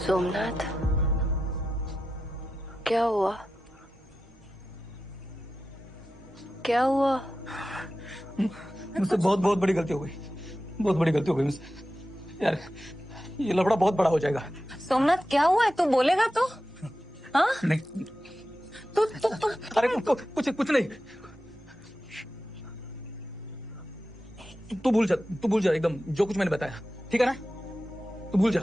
सोमनाथ, क्या हुआ? क्या हुआ? मुझसे बहुत बहुत बड़ी गलती हो गई। बहुत बड़ी गलती हो गई मुझसे। यार, ये लफड़ा बहुत बड़ा हो जाएगा। सोमनाथ, क्या हुआ है? तू बोलेगा तो? हाँ? नहीं। तू अरे कुछ नहीं। तू भूल जा एकदम जो कुछ मैंने बताया, ठीक है ना? तू भूल जा।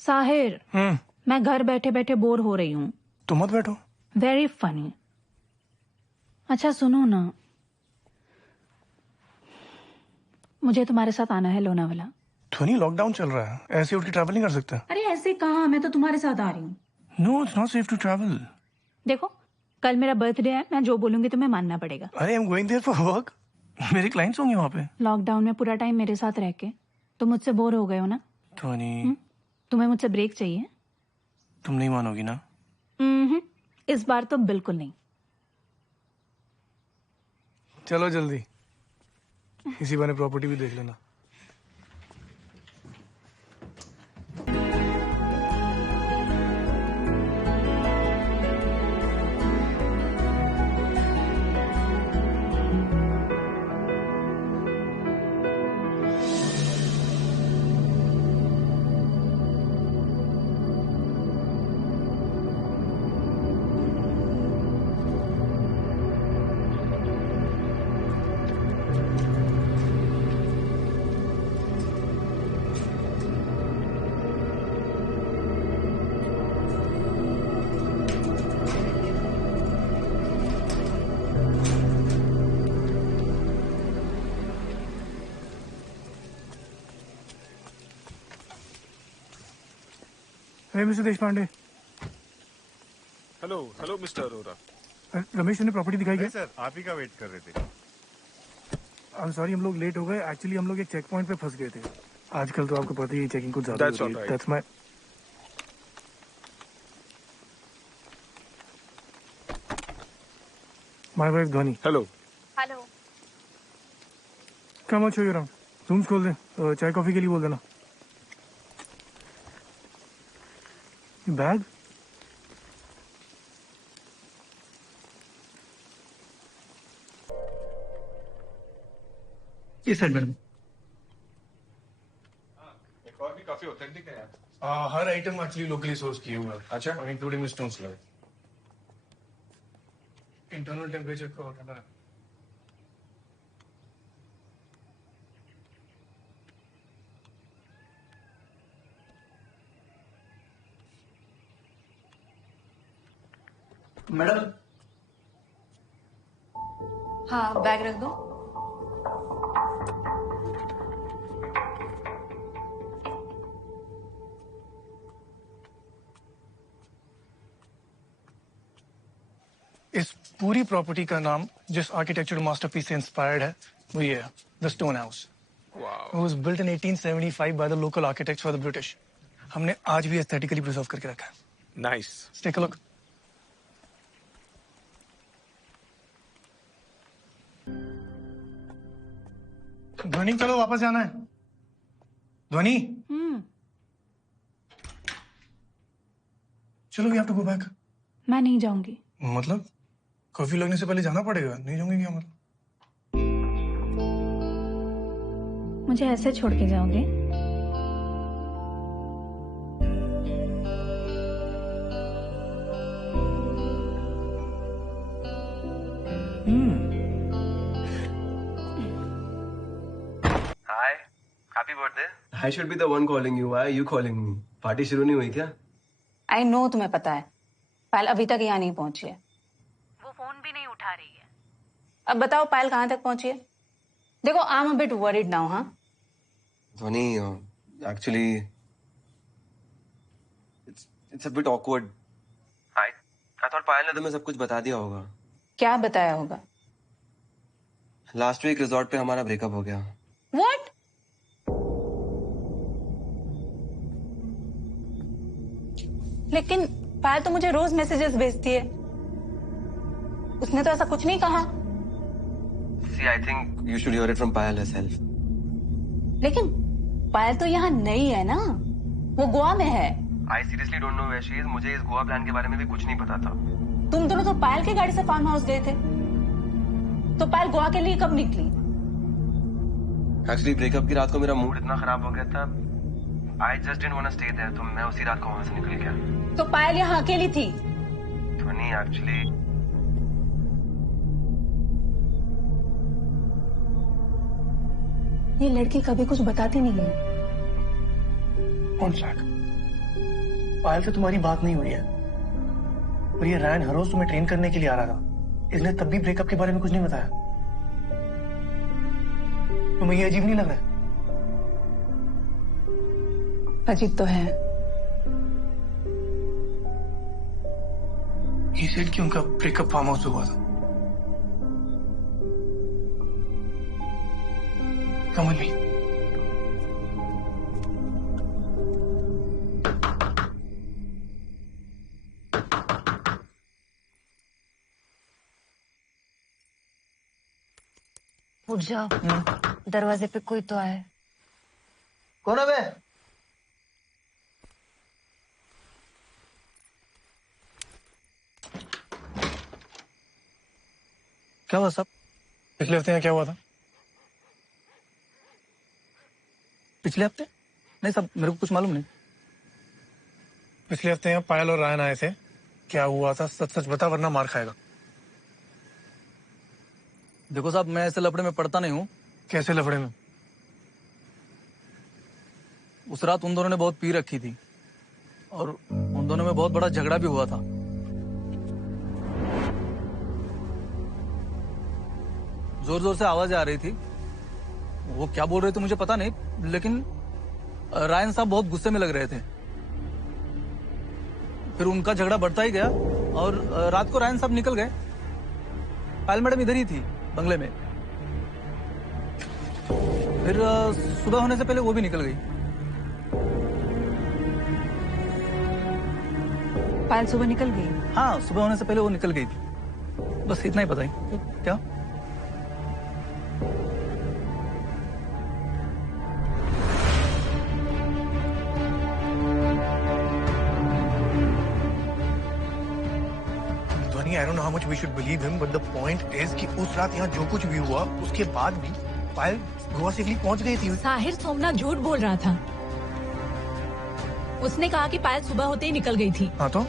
साहिर, मैं घर बैठे बैठे बोर हो रही हूँ। तुम मत बैठो। Very funny. अच्छा सुनो ना, मुझे तुम्हारे साथ आना है लोनावाला। ध्वनि, लॉकडाउन चल रहा है, ऐसे उठ के ट्रैवल नहीं कर सकते। अरे ऐसे कहाँ, मैं तो तुम्हारे साथ आ रही हूँ। No, it's not safe to travel. देखो, कल मेरा बर्थडे है, मैं जो बोलूंगी तुम्हें मानना पड़ेगा। अरे I am going there for work. मेरे क्लाइंट्स होंगे वहाँ पे। लॉकडाउन में पूरा टाइम मेरे साथ रह के तुम मुझसे बोर हो गए हो ना? ध्वनि, तुम्हें मुझसे ब्रेक चाहिए? तुम नहीं मानोगी ना? इस बार तो बिल्कुल नहीं। चलो जल्दी, इसी बहाने प्रॉपर्टी भी देख लेना। Mister Deshpande. Hello mister Arora. Ramesh ने प्रॉपर्टी दिखाई क्या? सर, आप ही का वेट कर रहे थे। आई एम सॉरी, हम लोग लेट हो गए। एक्चुअली हम लोग एक चेक पॉइंट पे फंस गए थे। आजकल तो आपको पता ही है, चेकिंग कुछ ज्यादा That's हो रही all है। right. दैट्स माय वाइफ ध्वनि। हेलो। कम अच्छो रहा रूम्स खोल दे, चाय कॉफी के लिए बोल देना। बैग इस साइड मैडम। एक और भी काफी ऑथेंटिक है यार। हर आइटम एक्चुअली लोकली सोर्स किए हुआ है। अच्छा। Including stones like internal temperature का होता है। मैडम। हाँ, बैग रख दो। इस पूरी प्रॉपर्टी का नाम जिस आर्किटेक्चर मास्टरपीस से इंस्पायर्ड है वो ये है, the stone house. It was built in 1875 by the local architects for the British. हमने आज भी एस्थेटिकली प्रिजर्व करके रखा है। Nice. Take a look. Dhwani, चलो वापस जाना है। ध्वनि, चलो, we have to go back. मैं नहीं जाऊंगी। मतलब कॉफी लगने से पहले जाना पड़ेगा? नहीं जाऊंगी क्या मतलब? मुझे ऐसे छोड़ के जाओगे? Hi, happy birthday. I should be the one calling you. Why are you calling me? Party शुरू नहीं हुई क्या? आई नो, तुम्हें पता है पायल अभी तक यहाँ नहीं पहुंची है। वो फोन भी नहीं उठा रही है। अब बताओ पायल कहाँ तक पहुंची है? देखो, I am a bit worried now. हाँ, ध्वनि, actually It's a bit awkward. I thought पायल ने तुम्हें सब कुछ बता दिया होगा. क्या बताया होगा? Last week रिजॉर्ट पे हमारा ब्रेकअप हो गया. What? लेकिन पायल तो मुझे रोज मैसेजेस भेजती है. उसने तो ऐसा कुछ नहीं कहा. See, I think you should hear it from Payal herself. लेकिन पायल तो यहाँ नहीं है ना, वो गोवा में है. I seriously don't know where she is. मुझे इस गोवा प्लान के बारे में भी कुछ नहीं पता था. तुम दोनों तो पायल की गाड़ी से फार्म हाउस गए थे, तो पायल गोवा के लिए कब निकली? Actually, ब्रेकअप की रात को मेरा मूड इतना खराब हो गया था. I just didn't want to stay there. तो मैं उसी रात को वहां से निकल गया. तो पायल यहाँ अकेली थी? ध्वनि, actually ये लड़की कभी कुछ बताती नहीं है. One sec. पायल से तुम्हारी बात नहीं हुई है, और ये रायन हर रोज तुम्हें ट्रेन करने के लिए आ रहा था. इसने तब भी ब्रेकअप के बारे में कुछ नहीं बताया. तुम्हें ये अजीब नहीं लग रहा है? अजीब तो है. He said कि उनका ब्रेकअप फार्म हाउस हुआ था. Come with me. उठ जाओ. दरवाजे पे कोई तो आए. कौन है बे? क्या हुआ साहब? पिछले हफ्ते यहाँ क्या हुआ था? पिछले हफ्ते? नहीं साहब, मेरे को कुछ मालूम नहीं. पिछले हफ्ते यहाँ पायल और रायन आए थे. क्या हुआ था? सच सच बता, वरना मार खाएगा. देखो साहब, मैं ऐसे लफड़े में पड़ता नहीं हूँ. कैसे लफड़े में? उस रात उन दोनों ने बहुत पी रखी थी और उन दोनों में बहुत बड़ा झगड़ा भी हुआ था. जोर जोर से आवाज आ रही थी. वो क्या बोल रहे थे मुझे पता नहीं, लेकिन रायन साहब बहुत गुस्से में लग रहे थे. फिर उनका झगड़ा बढ़ता ही गया और रात को रायन साहब निकल गए. पायल मैडम इधर ही थी, बंगले में. फिर सुबह होने से पहले वो भी निकल गई. पायल सुबह निकल गई? हाँ, सुबह होने से पहले वो निकल गई थी. बस इतना ही पता है. क्या? I don't know how much we should believe him, but the point is कि उस रात यहाँ जो कुछ भी हुआ, उसके बाद भी पायल गोवा सेफली पहुंच गई थी. साहिर सोमनाथ झूठ बोल रहा था. उसने कहा कि पायल सुबह होते ही निकल गई थी. हाँ तो?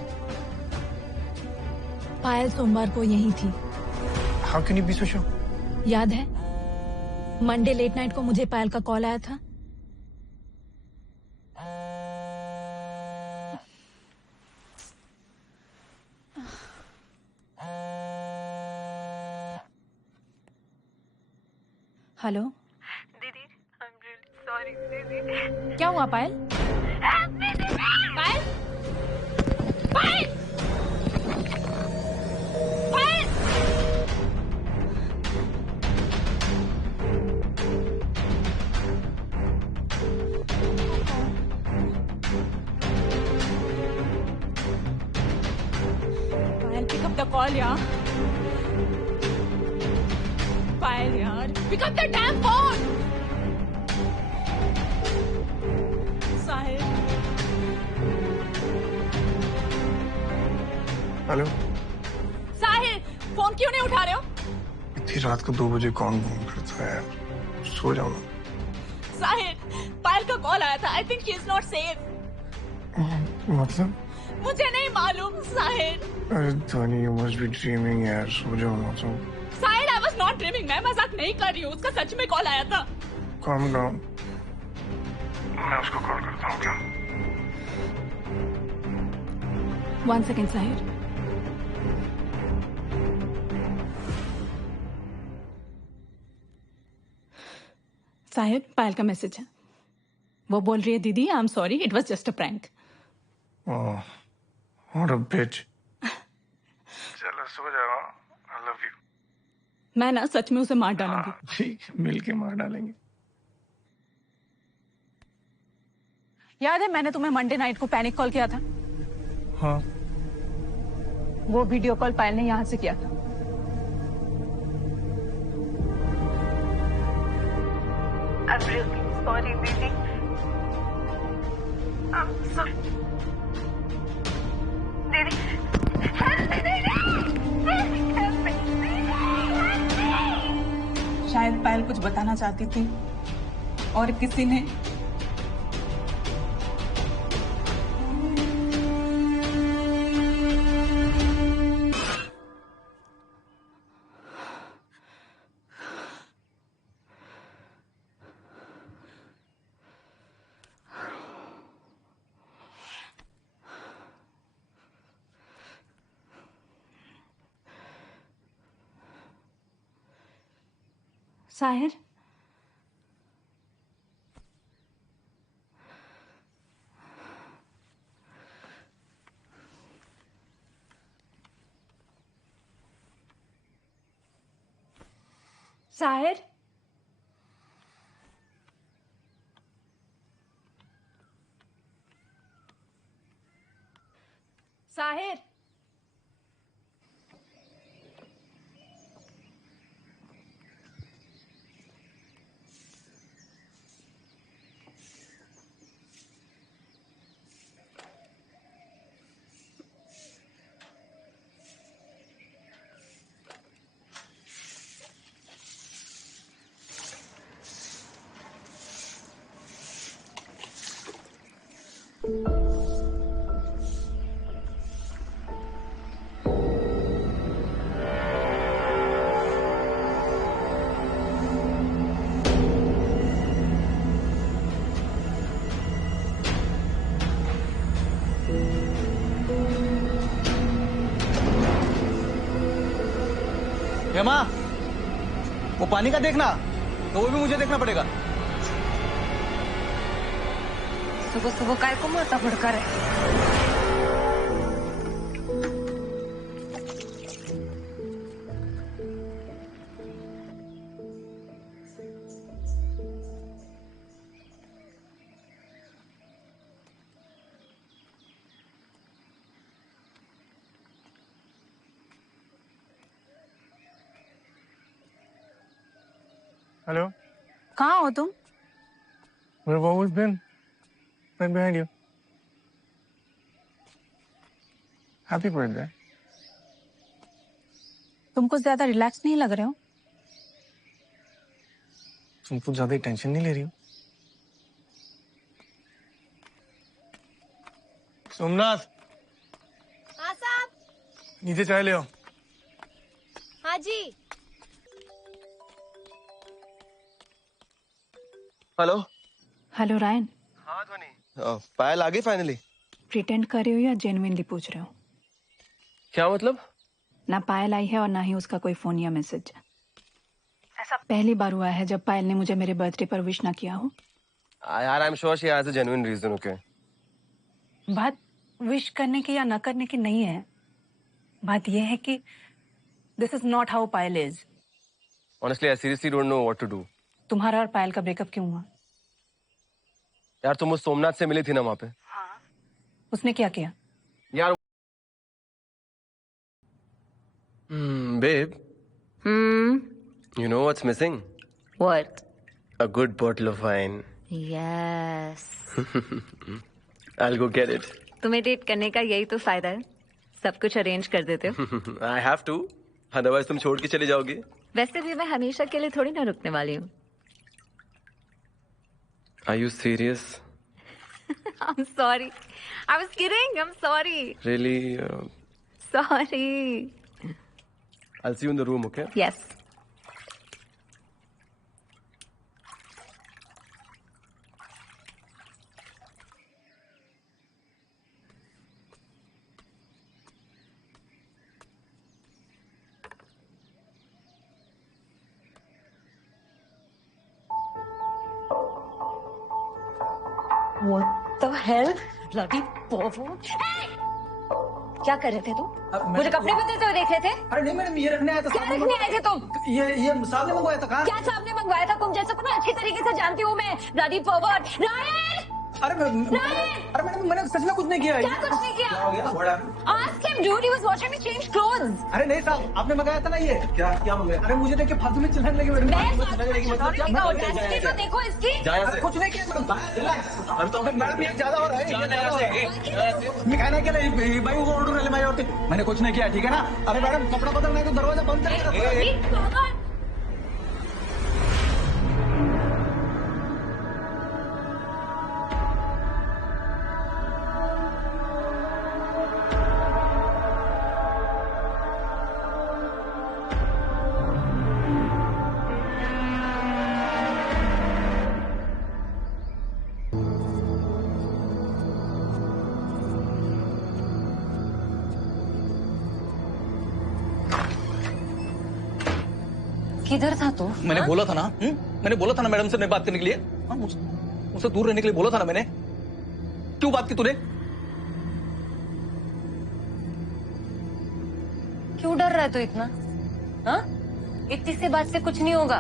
पायल सोमवार को यही थी. How can you be so sure? याद है मंडे लेट नाइट को मुझे पायल का कॉल आया था. हेलो दीदी, I'm really sorry दीदी. क्या हुआ पायल? पायल? पायल? पायल? पायल, pick up the call यार. पायल यार, pick up the damn phone. Sahir. Hello. Sahir, phone क्यों नहीं उठा रहे हो? इतनी रात को 2 बजे कौन फोन करता है यार? सो जाओ ना. साहिर, पायल का कॉल आया था. I think she is not safe. मतलब? मुझे नहीं मालूम साहिर. अरे ध्वनि, you must be dreaming यार. सो जाओ ना तुम. Sahir, I was not dreaming. मैं मजाक नहीं कर रही हूँ. उसका सच में कॉल आया था. Calm down. मैं उसको कॉल करता हूँ. क्या? 1 second साहिर. साहिर, पायल का मैसेज है. वो बोल रही है, दीदी I am sorry, it was just a prank. Oh, What a bitch. चलो सो जाओ. I love you. मैं ना सच में उसे मार डालूंगी. ठीक, मिलके मार डालेंगे. याद है मैंने तुम्हें मंडे नाइट को पैनिक कॉल किया था? हाँ. वो वीडियो कॉल पायल ने यहाँ से किया था. सॉरी दीदी. दीदी शायद पायल कुछ बताना चाहती थी और किसी ने साहिर. साहिर. साहिर. हेमा, वो पानी का देखना, तो वो भी मुझे देखना पड़ेगा. सुबह सुबह काय को माथा भड़का रहे. Hello. कहाँ हो तुम? Where have always been? Right behind you. Happy birthday. तुम कुछ ज्यादा रिलैक्स नहीं लग रहे हो. तुम कुछ ज्यादा टेंशन नहीं ले रही हो. सोमनाथ. हाँ साहब. नीचे चाय ले आओ. हाँ जी. हेलो. Hello Ryan. हाँ ध्वनि. पायल आ गई फाइनली. प्रिटेंड कर रहे हो या जेन्युइनली पूछ रहे हो? क्या मतलब? ना पायल आई है और ना ही उसका कोई फोन या मैसेज. ऐसा पहली बार हुआ है जब पायल ने मुझे मेरे बर्थडे पर विश ना किया हो. यार I am sure she has a genuine reason. Okay. बात विश करने की या ना करने की नहीं है. बात यह है कि this is not how Payal is. Honestly I seriously don't know what to do. तुम्हारा और पायल का ब्रेकअप क्यों हुआ? यार तुम उस सोमनाथ से मिली थी ना वहां पे. हाँ. उसने क्या किया? यार babe, you know what's missing? What? A good bottle of wine. Yes. I'll go get it. तुम्हें डेट करने का यही तो फायदा है. सब कुछ अरेंज कर देते हो. I have to. Otherwise तुम छोड़ के चले जाओगी. वैसे भी मैं हमेशा के लिए थोड़ी ना रुकने वाली हूँ. Are you serious? I'm sorry. I was kidding. I'm sorry. Really? Sorry. I'll see you in the room, okay? Yes. What the hell? Bloody pervert. Hey! क्या कर रहे थे तुम? मुझे कपड़े बदलते हुए देख रहे थे? अरे नहीं मैडम, ये रखने आया था। क्या रखने आए थे तुम? ये सामने मंगवाया था। कहाँ? क्या सामने मंगवाया था? तुम जैसे तुम्हें अच्छी तरीके से जानती हूँ मैं। Bloody forward. रायन! अरे मैडम मैंने सच में कुछ नहीं किया। क्या कुछ नहीं किया? क्या हो गया? What happened? Ask him, dude. He was watching me change clothes. अरे नहीं साहब, आपने मंगाया था ना ये। क्या मंगाया? अरे मुझे देख के फालतू में चिल्लाने लगे मैडम। मैं तो देखो इसकी। अरे कुछ नहीं किया मैडम। अरे तो मैडम ये ज्यादा हो रहा है। मैं कहना क्या नहीं भाई, वो ऑर्डर ले भाई। और मैंने कुछ नहीं किया, ठीक है ना? अरे मैडम कपड़ा बदलना है तो दरवाजा बंद कर। किधर था तू? मैंने बोला था ना, मैंने बोला था ना मैडम से नहीं बात करने के लिए। हाँ, मुझसे दूर रहने के लिए बोला था ना मैंने। क्यों बात की तूने? क्यों डर रहा है तू इतना? हाँ? इतनी सी बात से कुछ नहीं होगा।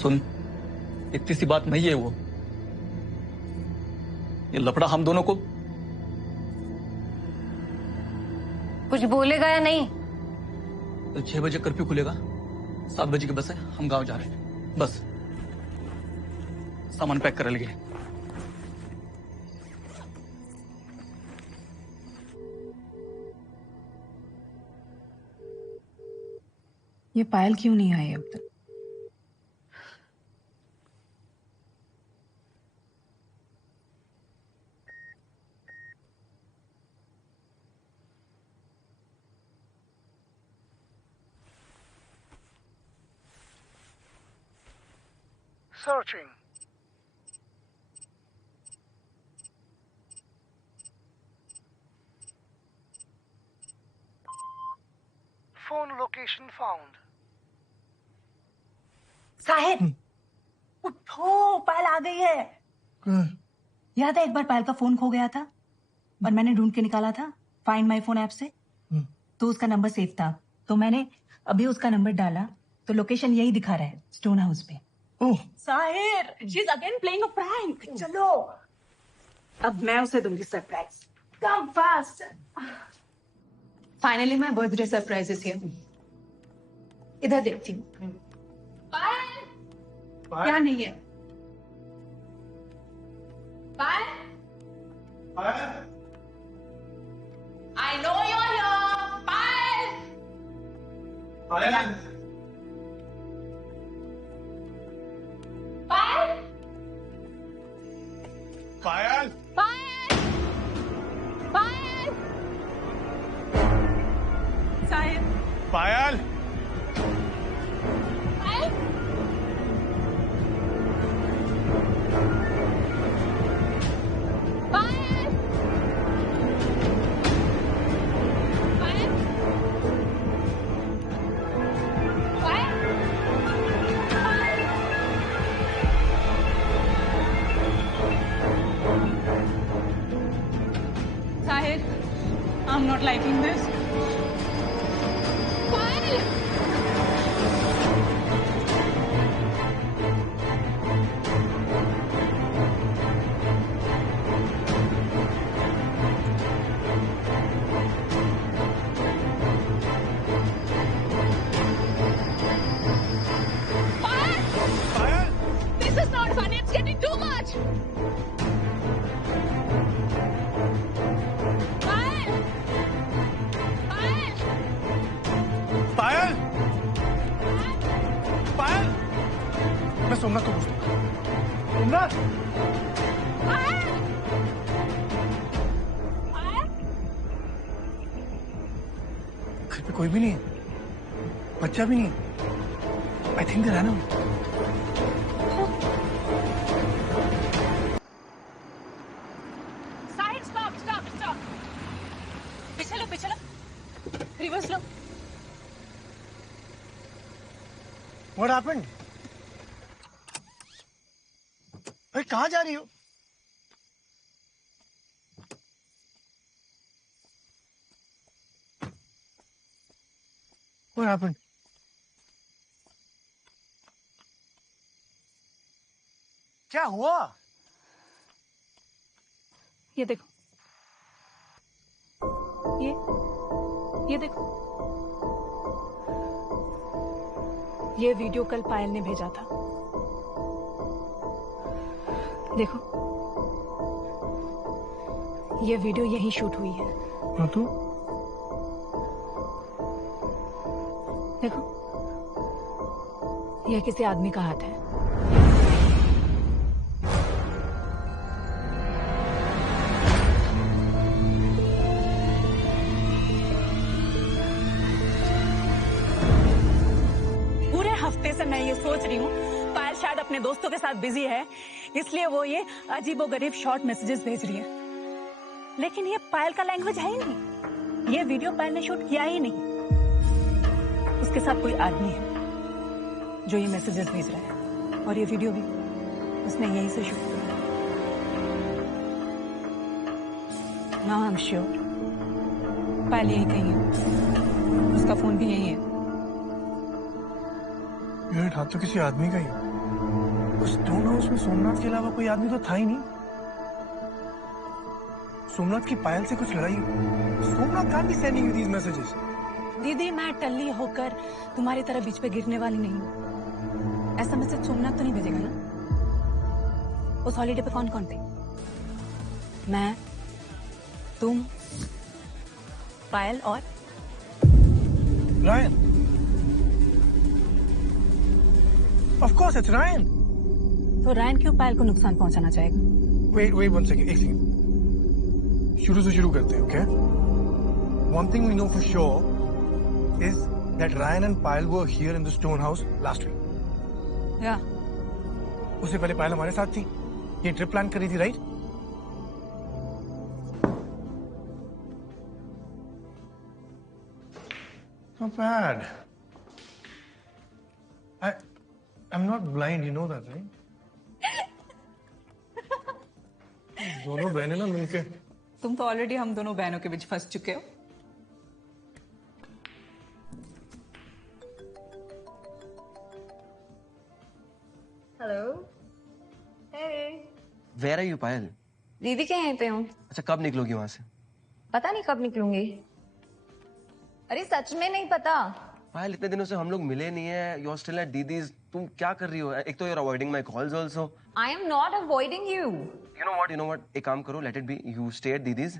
सुन, इतनी सी बात नहीं है वो। ये लफड़ा हम दोनों को। कुछ बोलेगा या नहीं? तो 6 बजे कर्फ्यू खुलेगा, 7 बजे की बस है, हम गांव जा रहे हैं। बस सामान पैक कर लिए। ये पायल क्यों नहीं आई अब तक? Searching. Phone location found. Sahib उठो, पायल आ गई है। याद है एक बार पायल का फोन खो गया था और मैंने ढूंढ के निकाला था फाइंड माय फोन ऐप से। तो उसका नंबर सेव था, तो मैंने अभी उसका नंबर डाला तो लोकेशन यही दिखा रहा है, स्टोन हाउस पे। Sahir, she is again playing a prank. चलो अब मैं उसे दूंगी surprise. Come fast. Finally my birthday surprise is here. इधर देखती हूँ। क्या नहीं है? I know you're here. Bye. Bye. Payal Sahir, Payal Sahir, I'm not liking this. Payal This is not funny. It's getting too much. पायल पायल मैं सोमनाथ को पूछूंगा। सोमनाथ, घर पे कोई भी नहीं है, बच्चा भी नहीं है। I think they run away. Sahir, stop, stop, stop. पीछे लो, पीछे लो, रिवर्स लो। What happened? अरे कहाँ जा रही हो? happened? क्या हुआ? ये देखो, ये देखो, ये वीडियो कल पायल ने भेजा था। देखो, ये वीडियो यहीं शूट हुई है। हाँ तो? देखो, यह किसी आदमी का हाथ है। पूरे हफ्ते से मैं ये सोच रही हूँ पायल शायद अपने दोस्तों के साथ बिजी है, इसलिए वो ये अजीबोगरीब शॉर्ट मैसेजेस भेज रही है। लेकिन ये पायल का लैंग्वेज है ही नहीं। ये वीडियो पायल ने शूट किया ही नहीं। उसके साथ कोई आदमी है जो ये मैसेजेस भेज रहा है, और ये वीडियो भी उसने यहीं से शूट किया। नाउ आई एम श्योर पायल यहीं कहीं है, उसका फोन भी यहीं है। ये हाथ तो किसी आदमी का ही है। उस स्टोन हाउस में सोमनाथ के अलावा कोई आदमी तो था ही नहीं। सोमनाथ की पायल से कुछ लड़ाई हुई। Somnath can't be sending you these messages. दीदी, मैं टल्ली होकर तुम्हारी तरह बीच पे गिरने वाली नहीं हूँ। ऐसा मैसेज सोमनाथ तो नहीं भेजेगा ना? उस हॉलीडे पे कौन कौन थे? मैं, तुम, पायल और Ryan. Of course, it's Ryan. तो रायन क्यों पायल को नुकसान पहुंचाना चाहेगा? Wait one second. एक सेकंड। शुरू से शुरू करते हैं, okay? One thing we know for sure is that Ryan and Payal were here in the stone house last week. या उससे पहले पायल हमारे साथ थी। ये ट्रिप प्लान करी थी, right? Not bad. I'm not blind, you know that, right? दोनों बहनें ना मिलके। तुम तो ऑलरेडी हम दोनों बहनों के बीच फंस चुके हो। Hello. Hey. Where are you, Payal? दीदी के यहीं पे हूँ। अच्छा, कब निकलोगी वहां से? पता नहीं कब निकलूंगी। अरे सच में नहीं पता। पायल, इतने दिनों से हम लोग मिले नहीं है। You're still at didis. तुम क्या कर रही हो? एक तो you're avoiding my calls also. I am not avoiding you. You know what? एक काम करो, let it be. You stay at didis.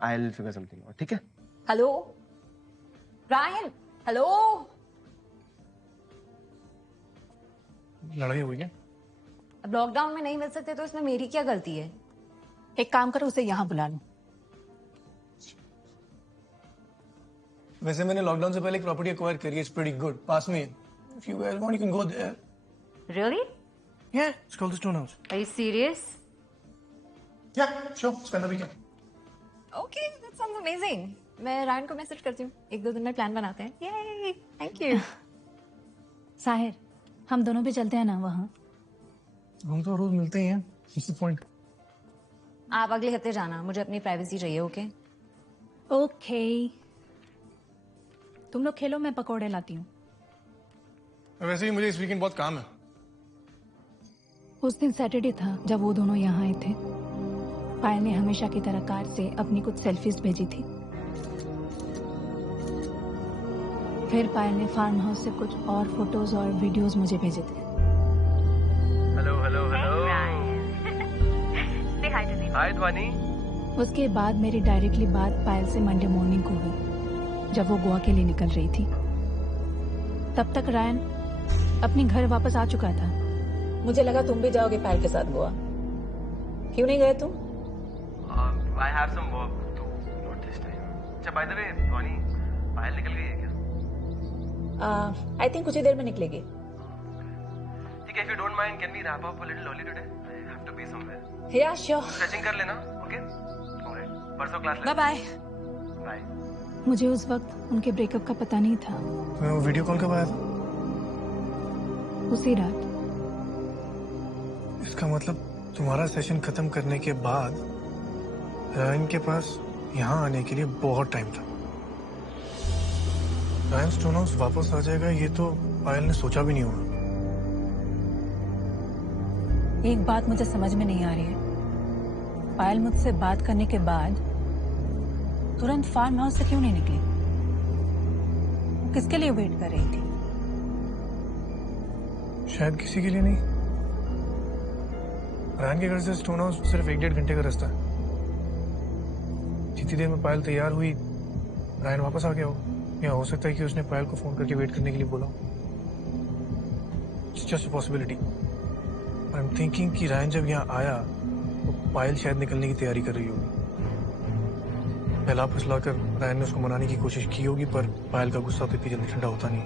I'll figure something out. ठीक है? Hello Ryan, hello. लड़ाई हुई क्या? अब लॉकडाउन में नहीं मिल सकते तो इसमें मेरी क्या गलती है? एक काम करो, उसे यहाँ बुला लो। वैसे मैंने लॉकडाउन से पहले एक प्रॉपर्टी एक्वायर करी है, इट्स प्रीटी गुड, पास में। If you guys want you can go there. Really? Yeah, it's called the Stone House. Are you serious? Yeah, sure, spend the weekend. Okay, that sounds amazing. मैं Ryan को message करती हूँ, 1-2 दिन में plan बनाते हैं। Yay! Thank you. Sahir, हम दोनों भी चलते हैं ना वहाँ। हम तो रोज मिलते ही हैं, what's the point? आप अगले हफ्ते जाना, मुझे अपनी प्राइवेसी चाहिए। ओके? ओके, तुम लोग खेलो, मैं पकौड़े लाती हूँ। वैसे भी मुझे इस वीकेंड बहुत काम है। उस दिन सैटरडे था जब वो दोनों यहाँ आए थे। पायल ने हमेशा की तरह कार से अपनी कुछ सेल्फीज भेजी थी। फिर पायल ने फार्म हाउस से कुछ और फोटोज और वीडियोस मुझे भेजे थे। Hello. Say hi to me. Hi, ध्वनि। उसके बाद मेरी डायरेक्टली बात पायल से मंडे मॉर्निंग को हुई, जब वो गोवा के लिए निकल रही थी। तब तक रायन अपने घर वापस आ चुका था। मुझे लगा तुम भी जाओगे पायल के साथ गोवा। क्यों नहीं गए तुम? I have some work to note this time. अच्छा, by the way, ध्वनि, पायल निकल गई है क्या? आई थिंक कुछ ही देर में निकलेगी। ठीक है, if you don't mind, can we wrap up a little early today? I have to be somewhere. या श्योर। Stretching कर लेना, okay? Alright. परसों क्लास बाय बाय। बाय। मुझे उस वक्त उनके ब्रेकअप का पता नहीं था। मैं वो वीडियो कॉल कब आया था? उसी रात। इसका मतलब तुम्हारा सेशन खत्म करने के बाद रायन के पास यहाँ आने के लिए बहुत टाइम था। रायन स्टोन हाउस वापस आ जाएगा ये तो पायल ने सोचा भी नहीं होगा। एक बात मुझे समझ में नहीं आ रही है, पायल मुझसे बात करने के बाद तुरंत फार्म हाउस से क्यों नहीं निकली? वो किसके लिए वेट कर रही थी? शायद किसी के लिए नहीं। रायन के घर से स्टोन हाउस सिर्फ 1-1.5 घंटे का रास्ता है। जितनी देर में पायल तैयार हुई रायन वापस आ गया हो, या हो सकता है कि उसने पायल को फोन करके वेट करने के लिए बोला। It's just a possibility. I am thinking कि रायन जब यहाँ आया तो पायल शायद निकलने की तैयारी कर रही होगी। पहला फुसलाकर रायन ने उसको मनाने की कोशिश की होगी, पर पायल का गुस्सा तो इतनी जल्दी ठंडा होता नहीं।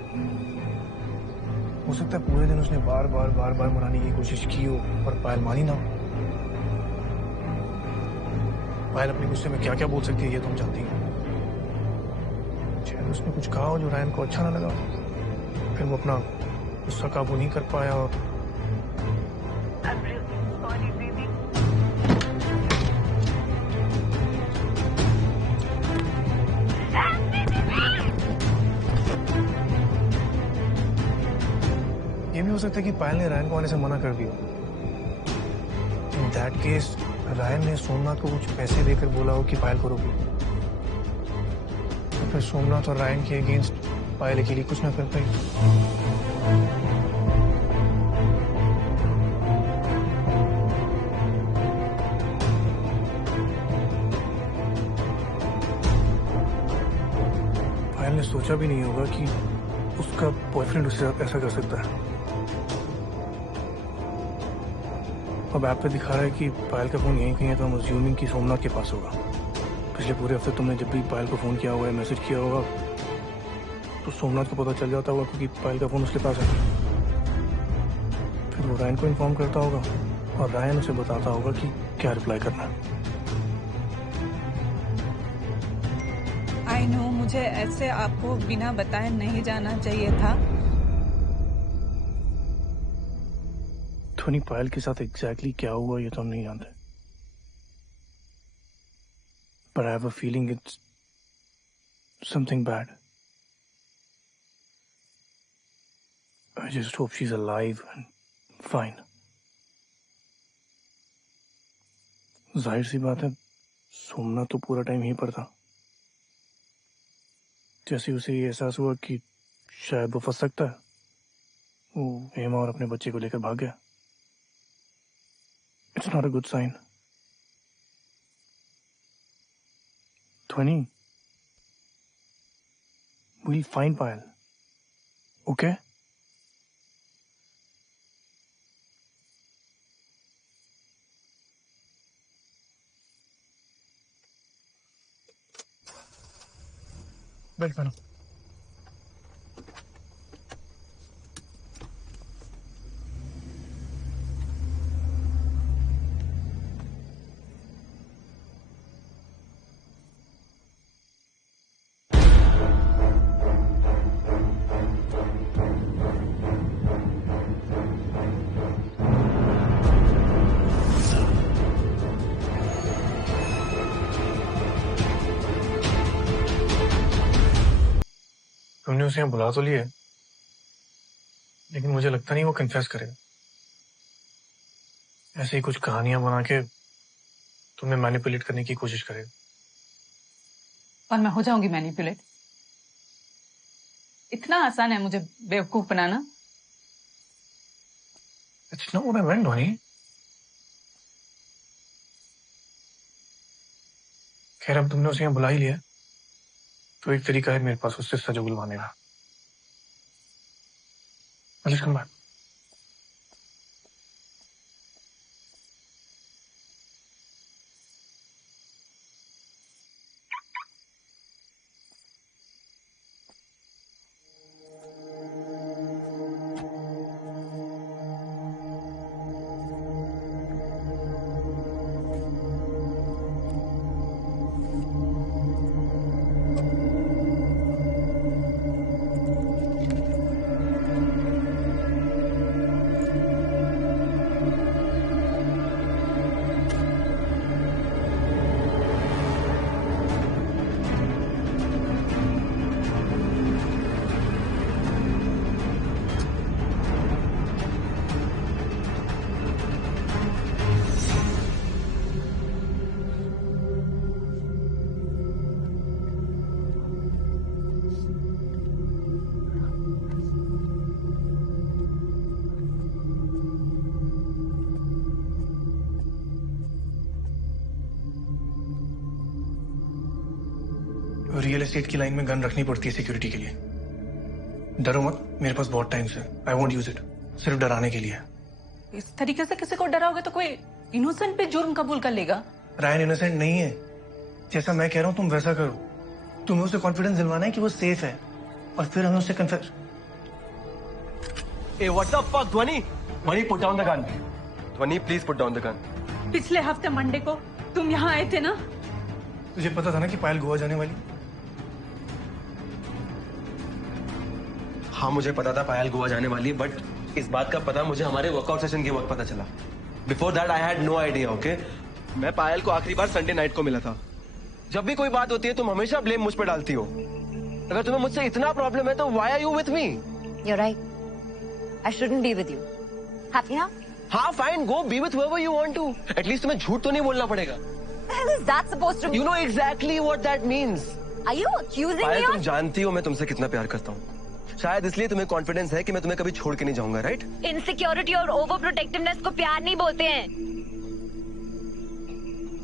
हो सकता है पूरे दिन उसने बार बार मनाने की कोशिश की हो, पर पायल मानी ना हो। पायल अपने गुस्से में क्या क्या बोल सकती है ये तो हम जानते हैं। शायद उसने कुछ कहा हो जो रायन को अच्छा ना लगा, फिर वो अपना गुस्सा काबू नहीं कर पाया और ये भी हो सकता है कि पायल ने रायन को आने से मना कर दिया। इन दैट केस रायन ने सोमनाथ को कुछ पैसे देकर बोला हो कि पायल को रोको, तो फिर सोमनाथ और रायन के अगेंस्ट पायल के लिए कुछ ना कर पाई। पायल ने सोचा भी नहीं होगा कि उसका बॉयफ्रेंड उसके साथ ऐसा कर सकता है। अब ऐप पे दिखा रहा है कि पायल का फोन यहीं कहीं है, तो हम अज्यूमिंग कि सोमनाथ के पास होगा। पिछले पूरे हफ्ते तुमने जब भी पायल को फोन किया होगा या मैसेज किया होगा तो सोमनाथ को पता चल जाता होगा, क्योंकि पायल का फोन उसके पास है। फिर वो रायन को इन्फॉर्म करता होगा और रायन उसे बताता होगा कि क्या रिप्लाई करना है। आई नो, मुझे ऐसे आपको बिना बताए नहीं जाना चाहिए था। धोनी पायल के साथ एग्जैक्टली क्या हुआ ये तो हम नहीं जानते, but I have a feeling it's something bad. I just hope she's alive and fine. जाहिर सी बात है सोमनाथ तो पूरा टाइम यहीं पर था। जैसे उसे ये एहसास हुआ कि शायद वो फंस सकता है, वो हेमा और अपने बच्चे को लेकर भाग गया। It's not a good sign. Dhwani, we'll find Payal. Okay? Belt पहनो। तुमने उसे यहाँ बुला तो लिया, लेकिन मुझे लगता नहीं वो कन्फेस करेगा। ऐसे ही कुछ कहानियां बना के तुम्हें मैनिपुलेट करने की कोशिश करेगा। और मैं हो जाऊंगी मैनिपुलेट? इतना आसान है मुझे बेवकूफ बनाना? It's not what I meant, Dhwani. खैर अब तुमने उसे यहाँ बुला ही लिया, तो एक तरीका है मेरे पास उससे सच उगलवाने का। Let's come back. Real estate की लाइन में गन रखनी पड़ती है सिक्योरिटी के लिए। डरो मत, मेरे पास बहुत टाइम है। आई वॉन्ट यूज इट, सिर्फ डराने के लिए। इस तरीके से किसी को डराओगे तो कोई इनोसेंट पे जुर्म कबूल कर लेगा। रायन इनोसेंट नहीं है। जैसा मैं कह रहा हूँ तुम वैसा करो। तुम्हें उसे कॉन्फिडेंस दिलवाना है कि वो सेफ है, और फिर हमें उससे confess. Hey, what the fuck, Dhwani? Dhwani, put down the gun. Dhwani, please put down the gun. पिछले हफ्ते मंडे को तुम यहाँ आए थे ना? तुझे पता था ना कि पायल गोवा जाने वाली? हाँ, मुझे पता था पायल गोवा जाने वाली है, बट इस बात का पता मुझे हमारे वर्कआउट सेशन के वक्त पता चला। Before that I had no idea, okay? मैं पायल को आखिरी बार संडे नाइट को मिला था। जब भी कोई बात होती है तुम हमेशा ब्लेम मुझ पर डालती हो। अगर तुम्हें मुझसे इतना प्रॉब्लम है तो why are you with me? You're right. I shouldn't be with you. Happy now? हाँ, fine, go B with whoever you want to. At least तुम्हें झूठ तो नहीं बोलना पड़ेगा। The hell is that supposed to mean? You know exactly what that means. Are you accusing Payal, me तुम of? जानती हो मैं तुमसे कितना प्यार करता हूँ। शायद इसलिए तुम्हें कॉन्फिडेंस है कि मैं तुम्हें कभी छोड़ के नहीं जाऊंगा, राइट? Insecurity और over protectiveness को प्यार नहीं बोलते हैं।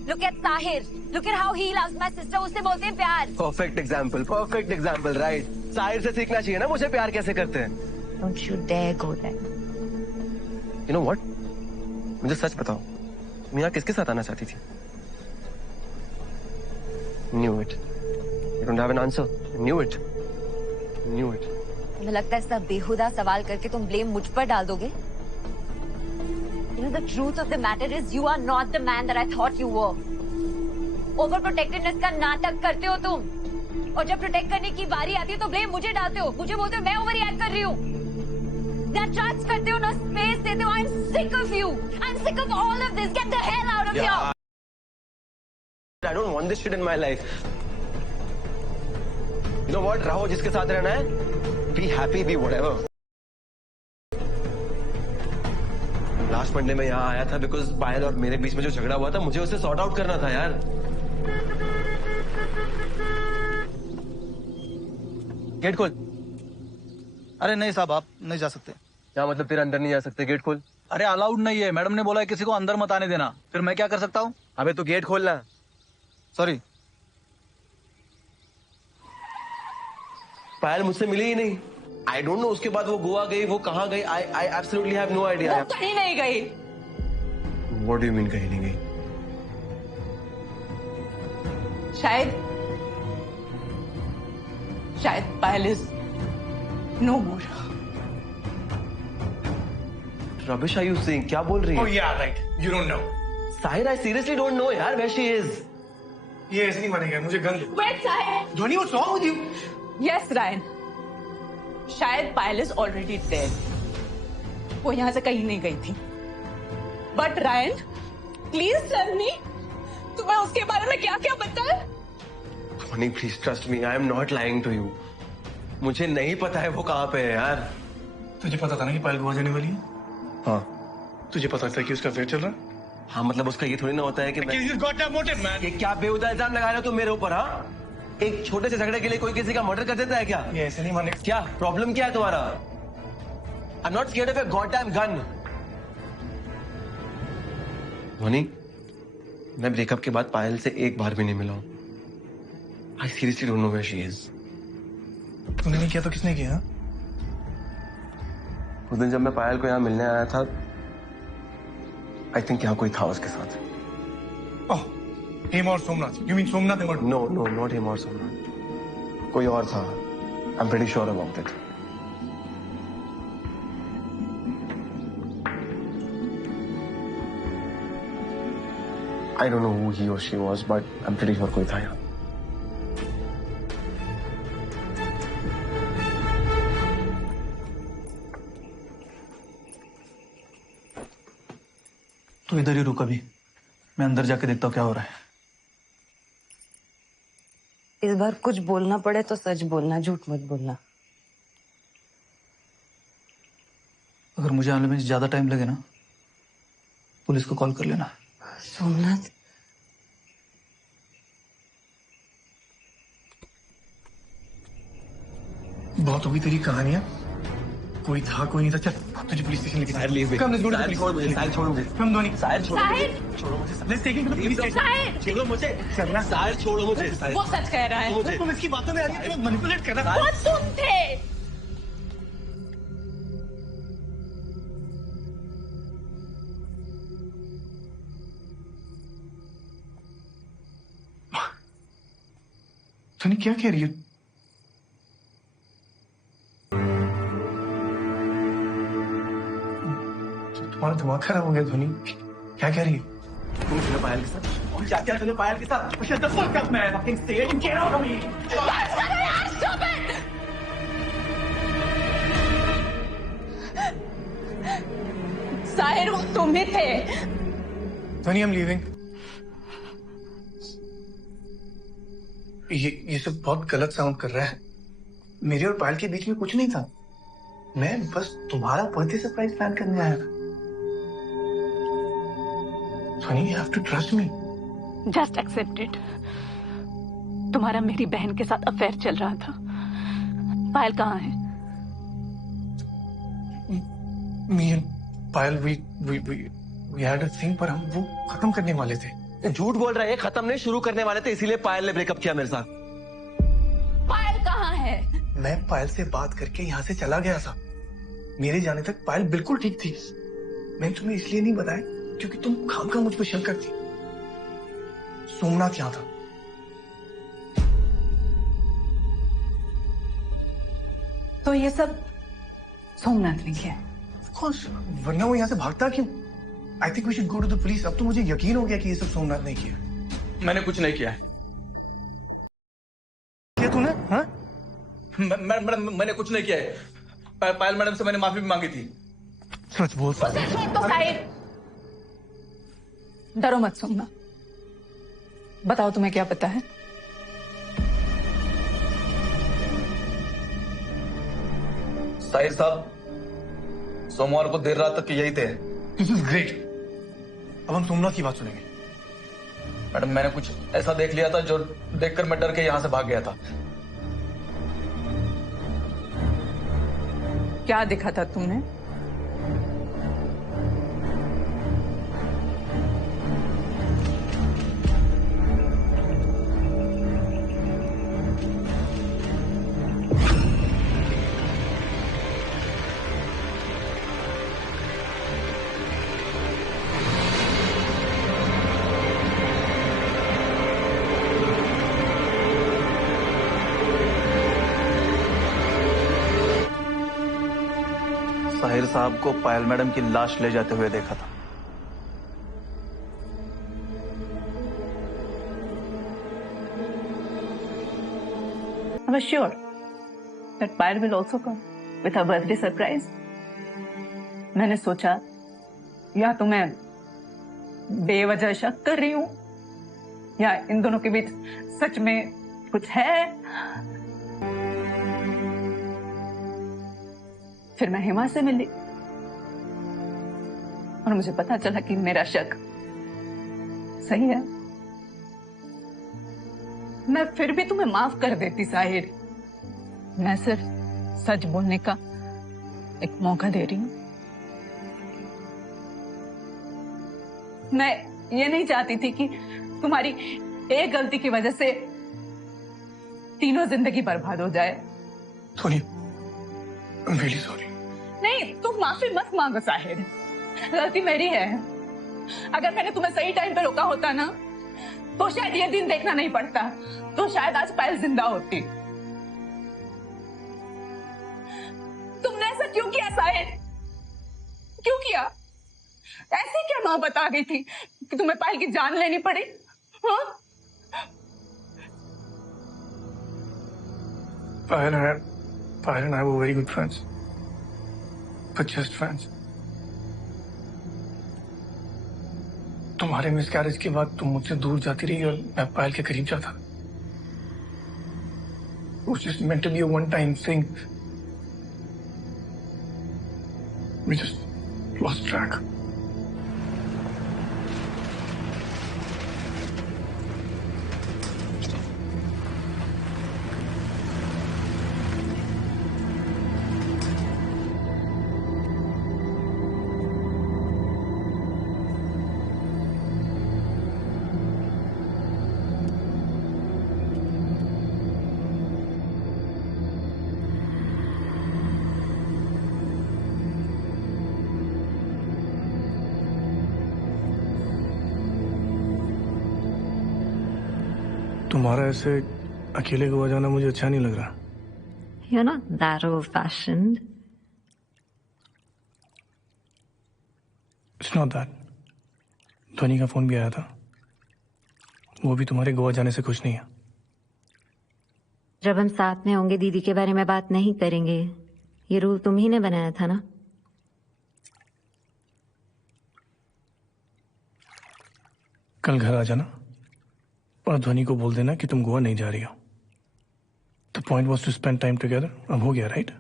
Look at Sahir. Look at how he loves my sister. उसे बोलते हैं प्यार। Perfect example, right? साहिर से सीखना चाहिए ना मुझे प्यार कैसे करते हैं। Don't you dare go there. You know what? मुझे सच बताओ, तुम यहाँ किसके साथ आना चाहती थी? Knew it. You don't have an answer. Knew it. तुम्हें लगता है सब बेहुदा सवाल करके तुम ब्लेम मुझ पर डाल दोगे? You know the truth of the matter is you are not the man that I thought you were. Overprotectiveness का नाटक करते हो तुम, और जब प्रोटेक्ट करने की बारी आती है तो ब्लेम मुझे डालते हो। मुझे बोलते हो मैं ओवर रिएक्ट कर रही हूँ। ना ट्रस्ट करते हो ना स्पेस देते हो। I'm sick of you. I'm sick of all of this. Get the hell out of here. I don't want this shit in my life. You know what? रहो जिसके साथ रहना है। Be happy, be whatever. Last Monday में यहाँ आया था because पायल और मेरे बीच में जो झगड़ा हुआ था मुझे उसे सॉर्ट आउट करना था यार। गेट खोल। अरे नहीं साहब, आप नहीं जा सकते। क्या मतलब तेरा अंदर नहीं जा सकते? गेट खोल। अरे अलाउड नहीं है, मैडम ने बोला है किसी को अंदर मत आने देना। फिर मैं क्या कर सकता हूँ? अबे तो गेट खोलना। सॉरी। पायल मुझसे मिली ही नहीं। आई डोंट नो उसके बाद वो गोवा गई, वो कहाँ गई। I absolutely have no idea. कहीं नहीं गई। व्हाट डू यू मीन कहीं नहीं गई? शायद Payal is no more. Rubbish, are you saying? क्या बोल रही है? Oh yeah, right. You don't know. Sahir, I seriously don't no यार where she is. ये ऐसे नहीं मानेगा, मुझे गन दे। Wait, Sahir. ध्वनि, what's wrong with you? Yes, Ryan. शायद पायल इज ऑलरेडी डेड। वो यहाँ से कहीं नहीं गई थी। But Ryan, please tell me, तुम्हें उसके बारे में क्या क्या पता है? Dhwani, please trust me, I am not lying to you. मुझे नहीं पता है वो कहाँ पे है यार। तुझे पता था ना कि पायल गोवा जाने वाली है? हाँ। तुझे पता था कि उसका अफेयर चल रहा है? हाँ, मतलब उसका ये थोड़ी ना होता है कि मैं... He's got a motive, man. ये क्या बेहुदा इल्जाम लगा रहे हो तुम मेरे ऊपर? हाँ, एक छोटे से झगड़े के लिए कोई किसी का मर्डर कर देता है क्या? ये ऐसे नहीं मानेगा। क्या प्रॉब्लम क्या है तुम्हारा? आई am not scared of a goddamn gun. ध्वनि, मैं ब्रेकअप के बाद पायल से एक बार भी नहीं मिला हूं। I seriously don't know where she is. तूने नहीं किया तो किसने किया? उस दिन जब मैं पायल को यहाँ मिलने आया था, आई थिंक यहाँ कोई था उसके साथ। ओह, हेम और सोमनाथ। You mean सोमनाथ और... नो नो, नॉट हिम और सोमनाथ। कोई और था। I am pretty sure about it. I don't know who he or she was, but I am pretty sure कोई था यहाँ। तो इधर ही रुक अभी, मैं अंदर जाके देखता हूँ क्या हो रहा है। इस बार कुछ बोलना पड़े तो सच बोलना, झूठ मत बोलना। अगर मुझे आने में ज्यादा टाइम लगे ना, पुलिस को कॉल कर लेना। सोमनाथ, बहुत होगी तेरी कहानियां। कोई था कोई नहीं था, चल तुझे पुलिस स्टेशन लेके Sahir leave come, let's go to the Sahir छोड़ मुझे, साहिर छोड़ मुझे, कम धोनी, साहिर छोड़ो मुझे, साहिर! छोड़ो मुझे, let's take him to the police station. Sahir! छोड़ो मुझे, चलना। साहिर छोड़ो मुझे, साहिर वो सच कह रहा है। मुझे तुम इसकी बातों में आ रही है, तुम्हें मैनिपुलेट कर रहा है। वो तुम थे। धोनी क्या कह रही है? तुम्हारा दिमाग खराब हो गया धोनी, क्या कह रही है? तुम चले पायल के साथ, और क्या क्या चले पायल के साथ? Shut the fuck up, man. Fucking stay and get out of me. Sahir वो तुम ही थे। Dhoni, I'm leaving. ये सब बहुत गलत साउंड कर रहा है। मेरे और पायल के बीच में कुछ नहीं था। मैं बस तुम्हारा बर्थडे सरप्राइज प्लान करने आया था। Dhoni, you have to trust me. Just accept it. तुम्हारा मेरी बहन के साथ अफेयर चल रहा था। पायल कहाँ है? Me and Payal we had a thing, पर हम वो खत्म करने वाले थे। झूठ बोल रहा है, खत्म नहीं शुरू करने वाले थे, इसीलिए पायल ने ब्रेकअप किया मेरे साथ। पायल कहाँ है? मैं पायल से बात करके यहाँ से चला गया था। मेरे जाने तक पायल बिल्कुल ठीक थी। मैंने तुम्हें इसलिए नहीं बताया क्योंकि तुम खामखा मुझ पर शक करती। सोमनाथ यहाँ था। तो ये सब सोमनाथ ने किया? Of course, वरना वो यहाँ से भागता क्यों? I think we should go to the police. अब तो मुझे यकीन हो गया कि ये सब सोमनाथ ने किया। मैंने कुछ नहीं किया है। क्या तूने? हाँ? मैडम, मैंने कुछ नहीं किया है। पायल मैडम से मैंने माफी भी मांगी थी। सच बोल। तो साहिर, डरो मत सोमनाथ। बताओ तुम्हें क्या पता है? साहिर साहब सोमवार को देर रात तक यही थे। This is great. अब हम सोमनाथ की बात सुनेंगे। मैडम, मैंने कुछ ऐसा देख लिया था जो देखकर मैं डर के यहाँ से भाग गया था। क्या देखा था तुमने? साहिर साहब को पायल मैडम की लाश ले जाते हुए देखा था। I was sure that Payal will also come with her birthday surprise. मैंने सोचा या तो मैं बेवजह शक कर रही हूं या इन दोनों के बीच सच में कुछ है। फिर मैं हेमा से मिली और मुझे पता चला कि मेरा शक सही है। मैं फिर भी तुम्हें माफ कर देती साहिर। मैं सिर्फ सच बोलने का एक मौका दे रही हूं। मैं ये नहीं चाहती थी कि तुम्हारी एक गलती की वजह से तीनों जिंदगी बर्बाद हो जाए। Dhoni, I'm really sorry. नहीं, तुम माफी मत मांगो साहिर। गलती मेरी है। अगर मैंने तुम्हें सही टाइम पे रोका होता ना तो शायद ये दिन देखना नहीं पड़ता। तो शायद आज पायल जिंदा होती। तुमने ऐसा क्यों किया साहिर? क्यों किया? ऐसे क्या नौबत आ गई थी कि तुम्हें पायल की जान लेनी पड़ी? हाँ? Payal and I were very good friends, but just friends. तुम्हारे मिसकैरेज के बाद तुम मुझसे दूर जाती रही और मैं पायल के करीब जाता। It was just meant to be a one-time thing. We just lost track. तुम्हारा ऐसे अकेले गोवा जाना मुझे अच्छा नहीं लग रहा। You're not that old-fashioned. It's not that. Dhoni का फोन भी आया था, वो भी तुम्हारे गोवा जाने से खुश नहीं है। जब हम साथ में होंगे दीदी के बारे में बात नहीं करेंगे, ये रूल तुम ही ने बनाया था ना। कल घर आ जाना और धोनी को बोल देना कि तुम गोवा नहीं जा रही हो। The point was to spend time together. अब हो गया, right?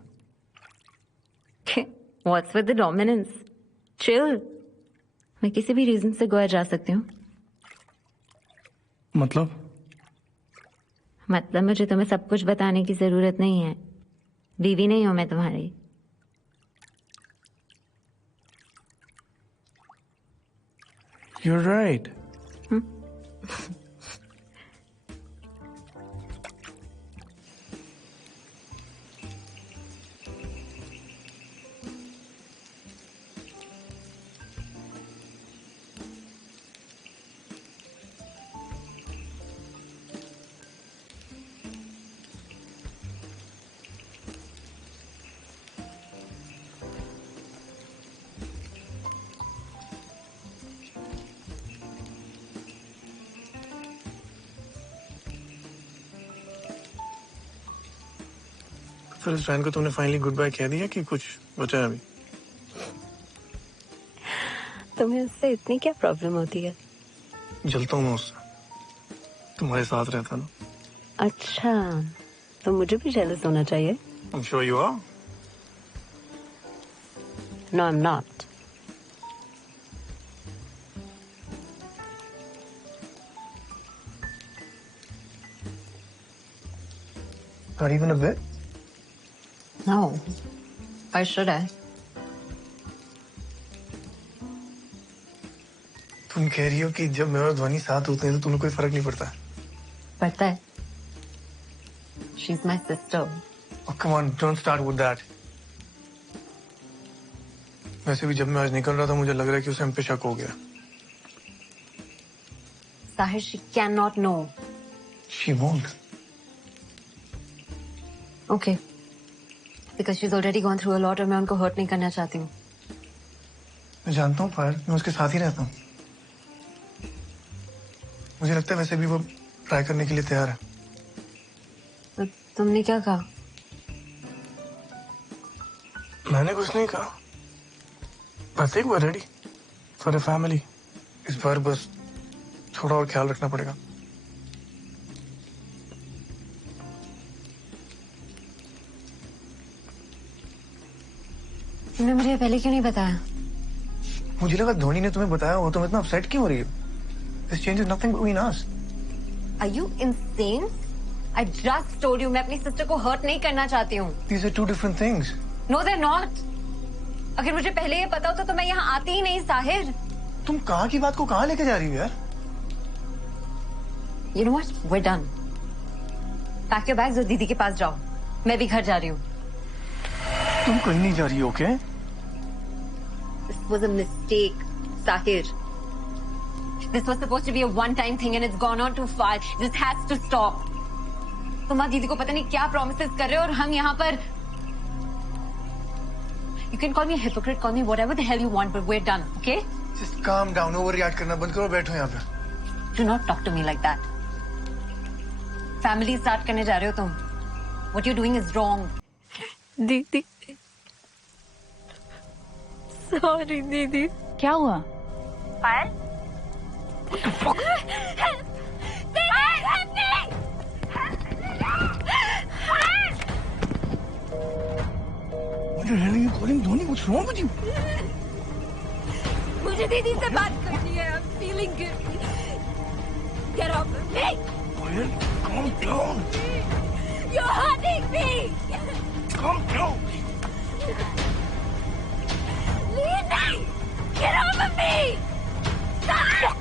What's with the dominance? Chill. मैं किसी भी रीजन से गोवा जा सकती हूँ। मतलब मुझे तुम्हें सब कुछ बताने की जरूरत नहीं है। बीवी नहीं हूं मैं तुम्हारी। You're right. फिर इस फैन को तुमने फाइनली गुड बाय कह दिया कि कुछ बचा है अभी? तुम्हें उससे इतनी क्या प्रॉब्लम होती है? जलता हूँ मैं उससे, तुम्हारे साथ रहता ना। अच्छा, तो मुझे भी जेलस होना चाहिए। I'm sure you are. No, I'm not. Not even a bit? No. Why should I? तुम कह रही हो कि जब मैं और ध्वनि साथ होते हैं तो तुम्हें कोई फर्क नहीं पड़ता? पड़ता है। She's my sister. Oh, come on, don't start with that. वैसे भी जब मैं आज निकल रहा था मुझे लग रहा है कि उसे हम पे शक हो गया। Sahir, she cannot know. She won't. Okay. Because she's already gone through a lot और मैं उनको hurt नहीं करना चाहती हूँ। मैं जानता हूँ पायल, मैं उसके साथ ही रहता हूँ। मुझे लगता है वैसे भी वो ट्राई करने के लिए तैयार है। तो तुमने क्या कहा? मैंने कुछ नहीं कहा। I think we're ready for a family. इस बार बस थोड़ा और ख्याल रखना पड़ेगा। तुमने मुझे पहले क्यों नहीं बताया? मुझे लगा धोनी ने तुम्हें बताया हो, तुम इतना अपसेट क्यों हो रही हो? This changes nothing between us. Are you insane? I just told you मैं अपनी सिस्टर को हर्ट नहीं करना चाहती हूँ। These are two different things. No, they're not. अगर मुझे पहले ये पता होता तो मैं यहाँ आती ही नहीं, साहिर। तुम कहाँ की बात को कहाँ लेके जा रही हो यार? You know what? We're done. Pack your bags और दीदी के पास जाओ। मैं भी घर जा रही हूँ। तुम कहीं नहीं जा रही हो, okay? This was a mistake, Sahir. This was supposed to be a one-time thing and it's gone on too far. This has to stop. तुम आज दीदी को पता नहीं क्या promises कर रहे हो और हम यहाँ पर... You can call me a hypocrite, call me whatever the hell you want, but we're done, okay? Just calm down, overreact करना बंद करो, बैठो यहाँ पे। Do not talk to me like that. Family start करने जा रहे हो तुम. What you're doing is wrong. दीदी, सॉरी दीदी। क्या हुआ? पायल? What the fuck? What the hell are you calling Dhoni? What's wrong with you? मुझे दीदी से बात करनी है. I'm feeling good. Get off of me. Payal, calm down. You're hurting me. Calm down. Leave me. Get off of me. Stop.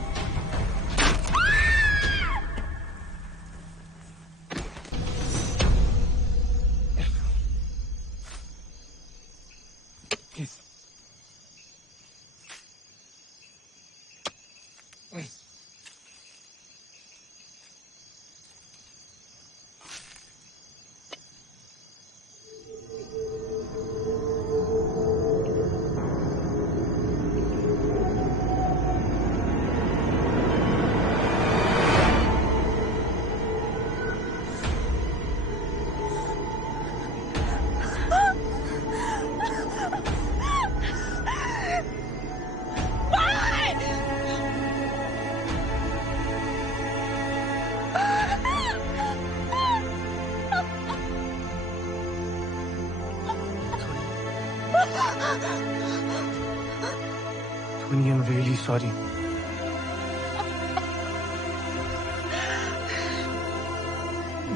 Sorry.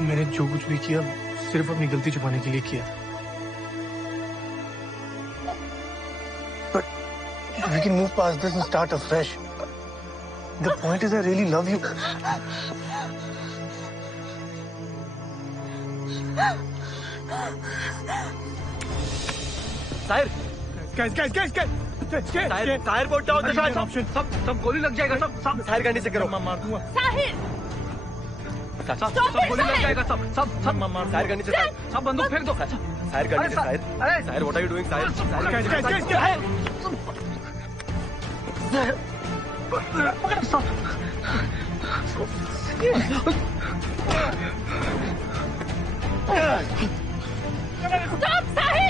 मैंने जो कुछ भी किया सिर्फ अपनी गलती छुपाने के लिए किया। But we can move past this and start afresh. The point is, I really love you. Sahir, tyre put down the side. सब गोली लग जाएगा। सब साहिर गाड़ी से करो। मार दूंगा। साहिर, सब गोली लग जाएगा। सब मार साहिर गाड़ी से सब बंदूक फेंक दो। साहिर गाड़ी से Sahir. Sahir, what are you doing Sahir? Stop Sahir.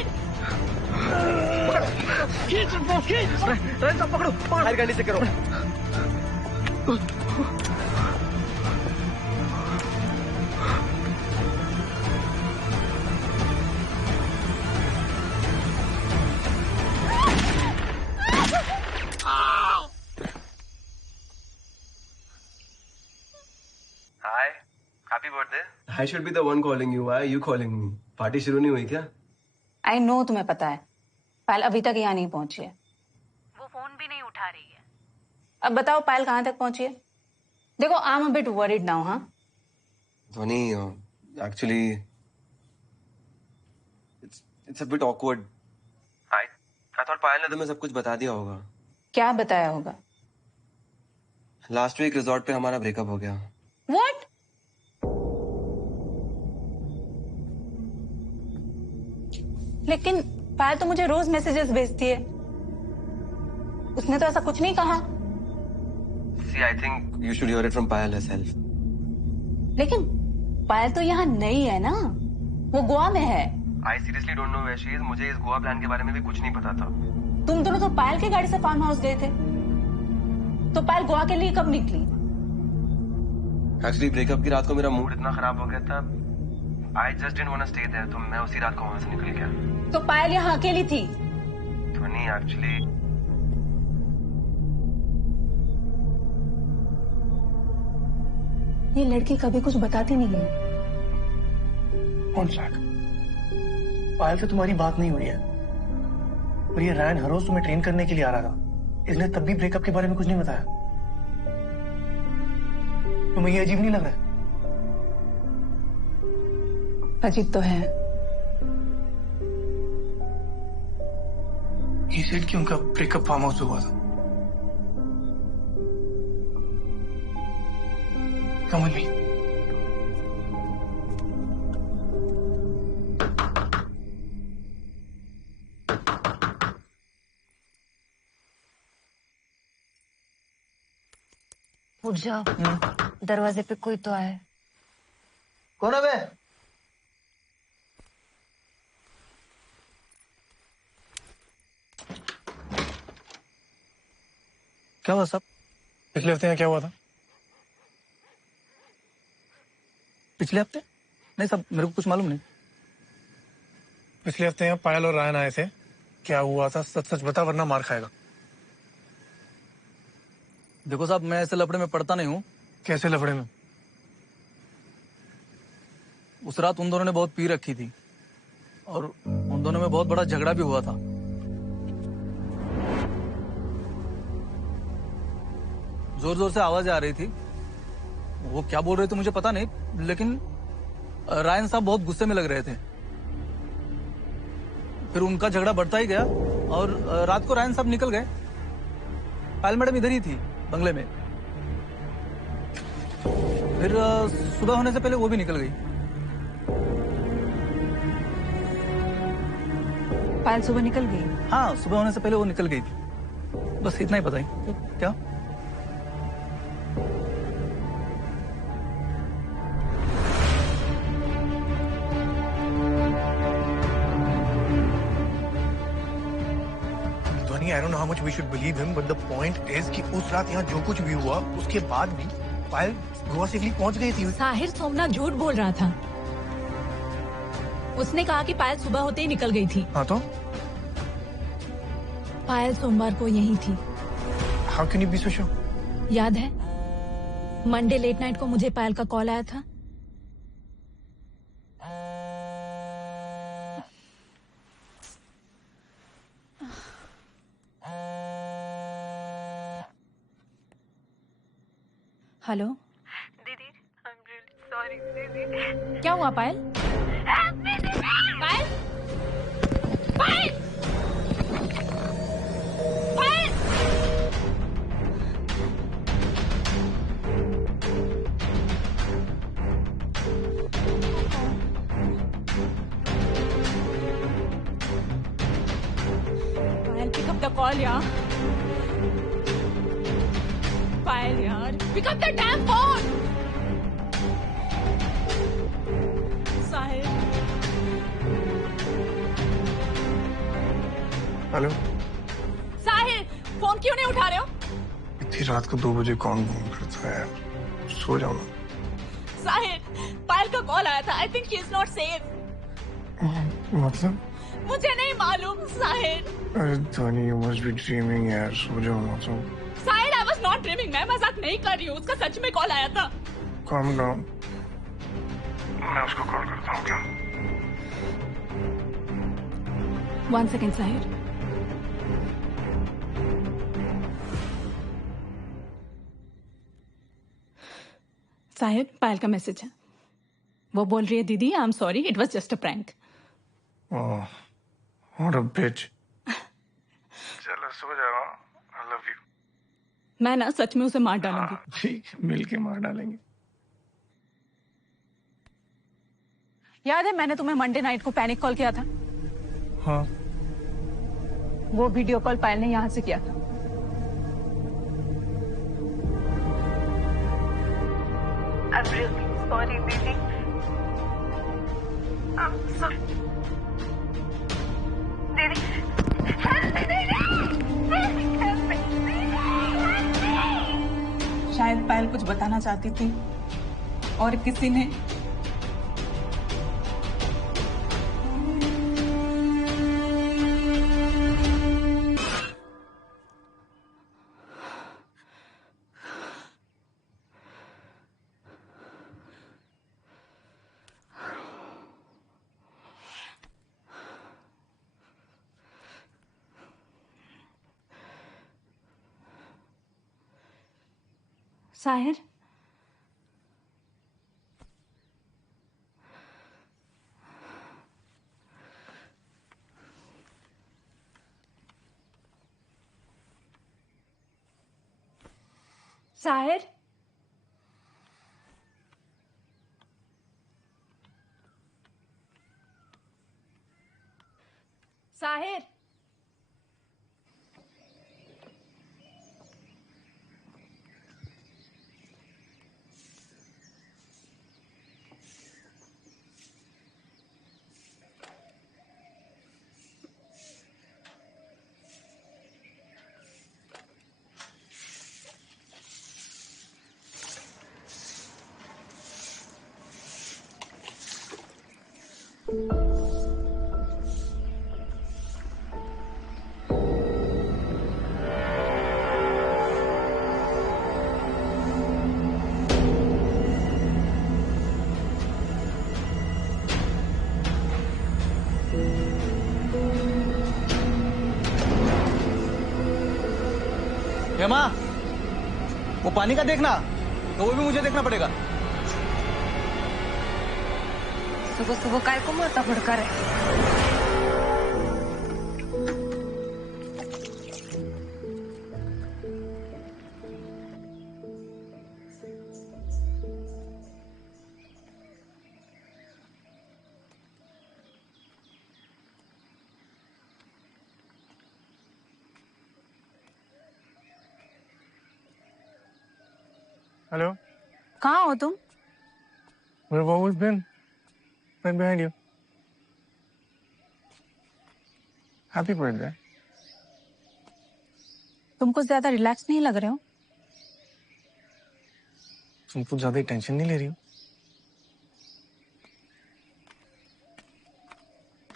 सब पकड़ो। साहिर गाड़ी से करो। Hi, happy birthday. I should be the one calling you. Why are you calling me? Party शुरू नहीं हुई क्या? आई नो, तुम्हें पता है पायल अभी तक यहाँ नहीं पहुंची है। वो फोन भी नहीं उठा रही है। अब बताओ पायल कहाँ तक पहुंची है? देखो, I am a bit worried now. हाँ ध्वनि, actually, it's a bit awkward. I thought पायल ने तुम्हें सब कुछ बता दिया होगा। क्या बताया होगा? लास्ट वीक रिजॉर्ट पे हमारा ब्रेकअप हो गया। व्हाट? लेकिन पायल तो मुझे रोज मैसेजेस भेजती है। उसने तो ऐसा कुछ नहीं कहा। See, I think you should hear it from Payal herself. लेकिन पायल तो यहाँ नहीं है ना, वो गोवा में है। I seriously don't know where she is. मुझे इस गोवा प्लान के बारे में भी कुछ नहीं पता था। तुम दोनों तो पायल की गाड़ी से फार्म हाउस गए थे, तो पायल गोवा के लिए कब निकली? एक्चुअली ब्रेकअप की रात को मेरा मूड इतना खराब हो गया था, I just didn't want to stay there, तो मैं उसी रात को वहां से निकल गया। तो पायल यहाँ अकेली थी? ध्वनि, एक्चुअली ये लड़की कभी कुछ बताती नहीं है। पायल से तुम्हारी बात नहीं हुई है, और ये रायन हर रोज तुम्हें ट्रेन करने के लिए आ रहा था, इसलिए तब भी ब्रेकअप के बारे में कुछ नहीं बताया। तुम्हें ये अजीब नहीं लग रहा है? अजीब तो है। ये सेड कि उनका ब्रेकअप फार्म हाउस हुआ था। Come with me. उठ जाओ, दरवाजे पे कोई तो आया। कौन है बे? क्या हुआ साहब? पिछले हफ्ते यहाँ क्या हुआ था? पिछले हफ्ते? नहीं साहब, मेरे को कुछ मालूम नहीं। पिछले हफ्ते यहाँ पायल और रायन आए थे। क्या हुआ था? सच सच बता, वरना मार खाएगा। देखो साहब, मैं ऐसे लफड़े में पड़ता नहीं हूँ। कैसे लफड़े में? उस रात उन दोनों ने बहुत पी रखी थी और उन दोनों में बहुत बड़ा झगड़ा भी हुआ था। जोर जोर से आवाज आ रही थी। वो क्या बोल रहे थे मुझे पता नहीं, लेकिन रायन साहब बहुत गुस्से में लग रहे थे। फिर उनका झगड़ा बढ़ता ही गया और रात को रायन साहब निकल गए। पायल मैडम इधर ही थी, बंगले में। फिर सुबह होने से पहले वो भी निकल गई। पायल सुबह निकल गई? हाँ, सुबह होने से पहले वो निकल गई थी। बस इतना ही पता है। क्या? I don't know how much we should believe him, but the point is कि उस रात यहाँ जो कुछ भी हुआ, उसके बाद भी पायल गोवा सेफली पहुंच गई थी। साहिर सोमनाथ झूठ बोल रहा था। उसने कहा कि पायल सुबह होते ही निकल गई थी। हाँ तो? पायल सोमवार को यहीं थी। How can you be so sure? याद है मंडे लेट नाइट को मुझे पायल का कॉल आया था? हेलो दीदी, I'm really sorry, दीदी। क्या हुआ पायल? पायल? पायल? पायल? पायल, pick up the call, यार। पायल यार, pick up the damn phone! Sahil. Hello. Sahil, phone क्यों नहीं उठा रहे हो? इतनी रात को 2 बजे कौन फोन करता है? सो जाओ ना। साहिल, पायल का कॉल आया था। I think she is not safe. मतलब? मुझे नहीं मालूम साहिल। अरे धनी, you must be dreaming यार, सो जाओ ना तो। साहिल, I was not dreaming। मैं मजाक नहीं कर रही हूँ। उसका सच में कॉल आया था। Calm down। मैं उसको कॉल करता हूँ क्या? 1 second साहिल। साहिल, पायल का मैसेज है। वो बोल रही है दीदी, I am sorry, it was just a prank. Oh, what a bitch। चलो सो जाओ। I love you। मैं ना सच में उसे मार डालूंगी। ठीक, मिलके मार डालेंगे। याद है मैंने तुम्हें मंडे नाइट को पैनिक कॉल किया था? हाँ। वो वीडियो कॉल पायल ने यहाँ से किया था। I'm really sorry, दीदी। I'm sorry। दीदी, help me, दीदी। Help me, दीदी। शायद पायल कुछ बताना चाहती थी और किसी ने साहिर, साहिर, साहिर, हेमा, वो पानी का देखना, तो वो भी मुझे देखना पड़ेगा। सुबह सुबह काय को माता भड़का रहे? Hello? कहाँ हो तुम? Where have always been? Right behind you. Happy birthday. तुम कुछ ज्यादा रिलैक्स नहीं लग रहे हो? तुम कुछ ज्यादा टेंशन नहीं ले रही हो?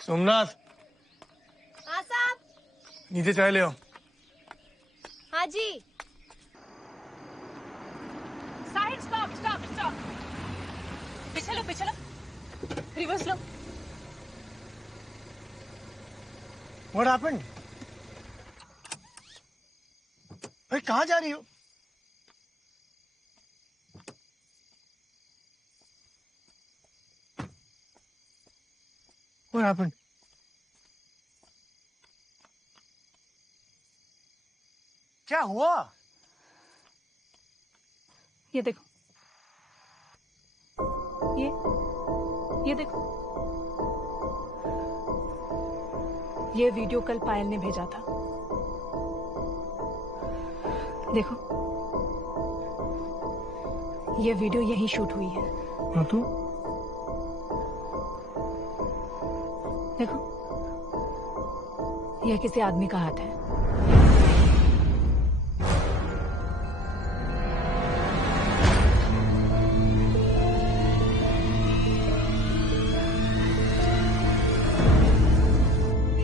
सोमनाथ। हाँ साहब। नीचे चाय ले आओ। हाँ जी। पीछे लो, रिवर्स लो। What happened? अरे कहाँ जा रही हो? What happened? क्या हुआ? ये देखो, ये देखो, ये वीडियो कल पायल ने भेजा था। देखो, ये वीडियो यहीं शूट हुई है। हाँ तो? देखो, यह किसी आदमी का हाथ है।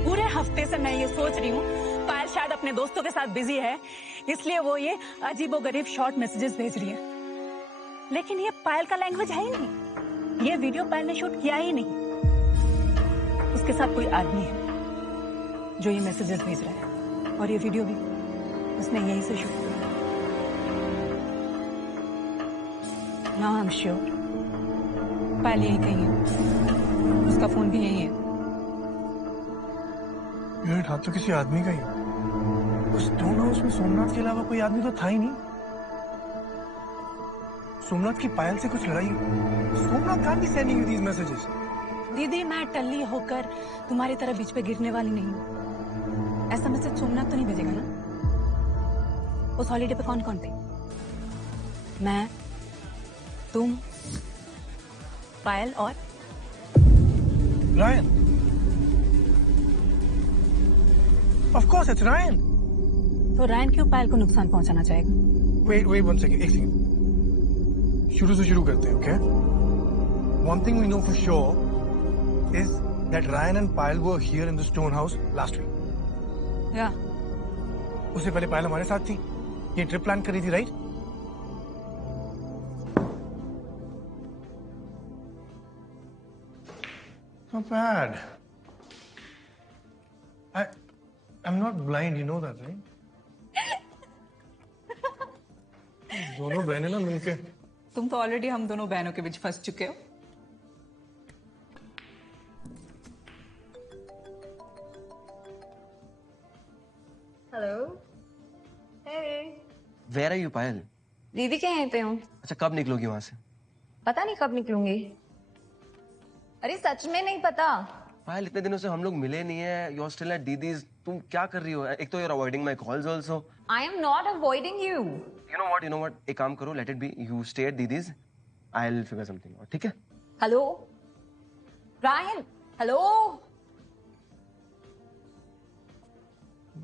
पूरे हफ्ते से मैं ये सोच रही हूँ पायल शायद अपने दोस्तों के साथ बिजी है, इसलिए वो ये अजीबोगरीब शॉर्ट मैसेजेस भेज रही है। लेकिन ये पायल का लैंग्वेज है ही नहीं। ये वीडियो पायल ने शूट किया ही नहीं। उसके साथ कोई आदमी है जो ये मैसेजेस भेज रहा है, और ये वीडियो भी उसने यहीं से शूट किया। नाउ आई एम श्योर पायल यहीं कहीं है, उसका फोन भी यहीं है। ये हाथ तो किसी आदमी का ही है। उस स्टोन हाउस में सोमनाथ के अलावा कोई आदमी तो था ही नहीं। सोमनाथ की पायल से कुछ लड़ाई? Somnath can't be sending you these messages. दीदी, मैं टल्ली होकर तुम्हारी तरह बीच पे गिरने वाली नहीं हूँ। ऐसा मैसेज सोमनाथ तो नहीं भेजेगा ना? उस हॉलीडे पे कौन कौन थे? मैं, तुम, पायल और Ryan. Of course, it's Ryan. तो रायन क्यों पायल को नुकसान पहुंचाना चाहेगा? Wait 1 second. एक सेकंड। शुरू से शुरू करते हैं, okay? One thing we know for sure is that Ryan and Payal were here in the stone house last week. Yeah. उससे पहले पायल हमारे साथ थी। ये ट्रिप प्लान करी थी, right? Not bad. I'm not blind, you know that, right? दोनों बहनें ना मिलके। तुम तो ऑलरेडी हम दोनों बहनों के बीच फंस चुके हो। Hello. Hey. Where are you, Payal? दीदी के यहीं पे हूँ। अच्छा, कब निकलोगी वहां से? पता नहीं कब निकलूंगी। अरे सच में नहीं पता। पायल, इतने दिनों से हम लोग मिले नहीं है। You're still at didis. तुम क्या कर रही हो? एक तो you're avoiding my calls also. I am not avoiding you. You know what? एक काम करो, let it be. You stay at didis. I'll figure something out. ठीक है? Hello Ryan. हेलो।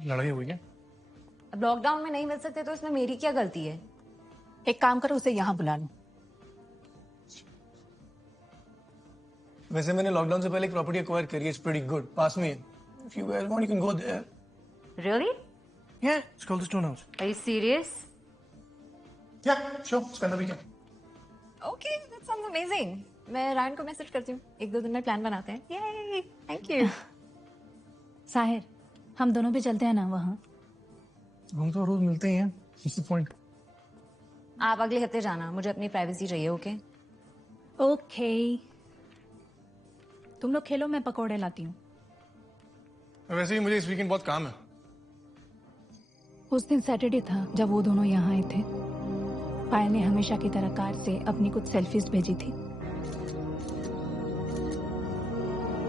लड़ाई हुई है? अब लॉकडाउन में नहीं मिल सकते तो इसमें मेरी क्या गलती है? एक काम करो, उसे यहाँ बुला लो। वैसे मैंने लॉकडाउन से पहले एक प्रॉपर्टी एक्वायर करी है, इट्स प्रीटी गुड, पास में। If you guys want you can go there. Really? Yeah, it's called the Stone House. Are you serious? Yeah, sure. Spend the weekend. Okay, that sounds amazing. मैं Ryan को message करती हूँ, 1-2 दिन में plan बनाते हैं। Yay! Thank you. Sahir, हम दोनों भी चलते हैं ना वहाँ? हम तो रोज मिलते ही हैं। What's the point? आप अगले हफ्ते जाना, मुझे अपनी प्राइवेसी चाहिए, ओके? ओके। तुम लोग खेलो, मैं पकौड़े लाती हूँ। वैसे भी मुझे इस वीकेंड बहुत काम है। उस दिन सैटरडे था जब वो दोनों यहाँ आए थे। पायल ने हमेशा की तरह कार से अपनी कुछ सेल्फीज भेजी थी।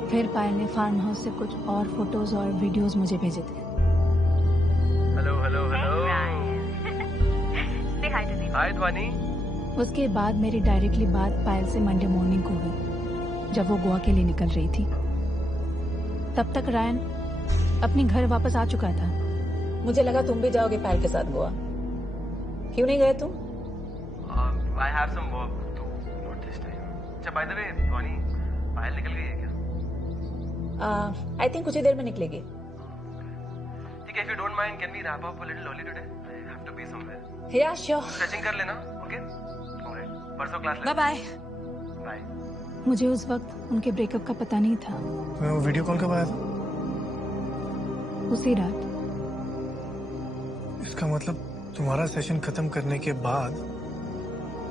फिर पायल ने फार्म हाउस से कुछ और फोटोज और वीडियोस मुझे भेजे थे। Hello hello hello. हाय ध्वनि। उसके बाद मेरी डायरेक्टली बात पायल से मंडे मॉर्निंग को हुई, जब वो गोवा के लिए निकल रही थी। तब तक रायन अपनी घर वापस आ चुका था। मुझे लगा तुम भी जाओगे पायल के साथ गोवा। क्यों नहीं गए तुम? I have some work to not this time. अच्छा, by the way, ध्वनि, पायल निकल गई है क्या? आई थिंक कुछ ही देर में निकलेगी। ठीक है, if you don't mind, can we wrap up a little early today? I have to be somewhere. Yeah, sure. Stretching कर लेना, okay? Alright. परसों क्लास ले। Bye bye. Bye. मुझे उस वक्त उनके ब्रेकअप का पता नहीं था। तुम्हें वो वीडियो कॉल कब आया था? उसी रात। इसका मतलब तुम्हारा सेशन खत्म करने के बाद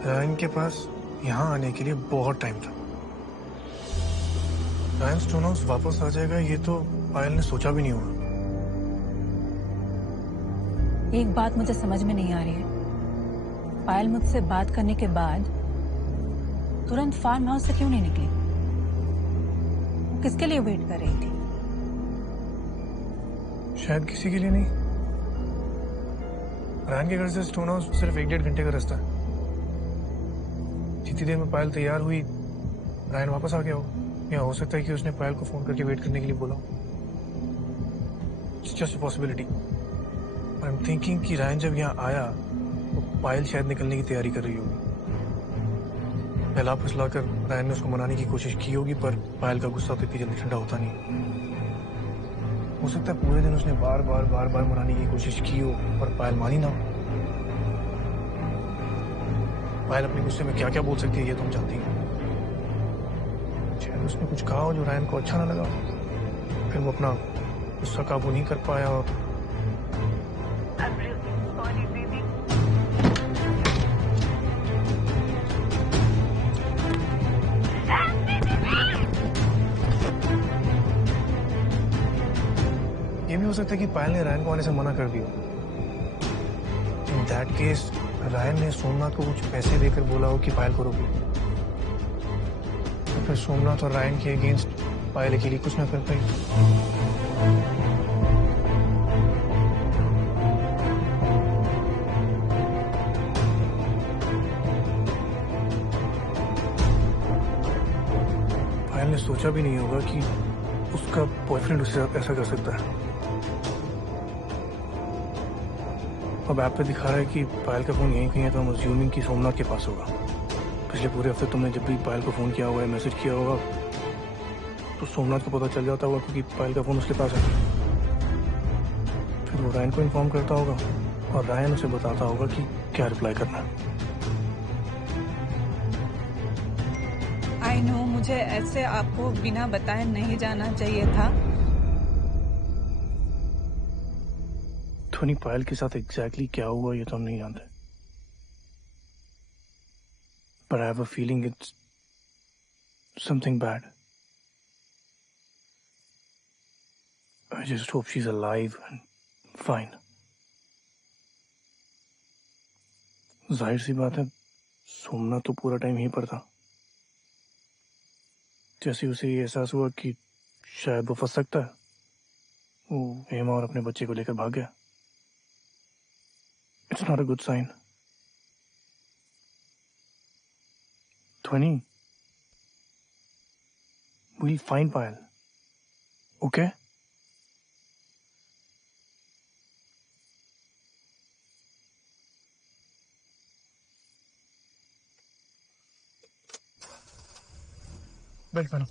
रायन के पास यहाँ आने के लिए बहुत टाइम था। रायन स्टोन हाउस वापस आ जाएगा ये तो पायल ने सोचा भी नहीं होगा। एक बात मुझे समझ में नहीं आ रही है, पायल मुझसे बात करने के बाद तुरंत फार्म हाउस से क्यों नहीं निकली? वो किसके लिए वेट कर रही थी? शायद किसी के लिए नहीं। रायन के घर से स्टोन हाउस सिर्फ 1-1.5 घंटे का रास्ता है। जितनी देर में पायल तैयार हुई रायन वापस आ गया हो, या हो सकता है कि उसने पायल को फोन करके वेट करने के लिए बोला। It's just a possibility. I am thinking कि रायन जब यहाँ आया तो पायल शायद निकलने की तैयारी कर रही होगी। पहला फुसलाकर रायन ने उसको मनाने की कोशिश की होगी, पर पायल का गुस्सा तो इतनी जल्दी ठंडा होता नहीं। हो सकता है पूरे दिन उसने बार बार मनाने की कोशिश की हो, पर पायल मानी ना हो। पायल अपने गुस्से में क्या क्या बोल सकती है ये तुम जानती हो। शायद उसने कुछ कहा हो जो रायन को अच्छा ना लगा, फिर वो अपना गुस्सा काबू नहीं कर पाया और ये भी हो सकता है कि पायल ने रायन को आने से मना कर दिया। इन दैट केस रायन ने सोमनाथ को कुछ पैसे देकर बोला हो कि पायल को रोको, तो फिर सोमनाथ और रायन के अगेंस्ट पायल के लिए कुछ ना कर पाई। पायल ने सोचा भी नहीं होगा कि उसका बॉयफ्रेंड उससे ऐसा कर सकता है। अब ऐप पे दिखा रहा है कि पायल का फोन यहीं कहीं है, तो हम अज्यूमिंग कि सोमनाथ के पास होगा। पिछले पूरे हफ्ते तुमने जब भी पायल को फोन किया होगा, मैसेज किया होगा, तो सोमनाथ को पता चल जाता होगा क्योंकि पायल का फोन उसके पास है। फिर वो रायन को इन्फॉर्म करता होगा और रायन उसे बताता होगा कि क्या रिप्लाई करना है। आई नो, मुझे ऐसे आपको बिना बताए नहीं जाना चाहिए था। धोनी पायल के साथ एग्जैक्टली क्या हुआ ये तो हम नहीं जानते, but I have a feeling it's something bad. I just hope she's alive and fine. जाहिर सी बात है सोमनाथ तो पूरा टाइम यहीं पर था। जैसे उसे ये एहसास हुआ कि शायद वो फंस सकता है, वो हेमा और अपने बच्चे को लेकर भाग गया। It's not a good sign. Dhwani, we'll find Payal. Okay? Belt पहनो।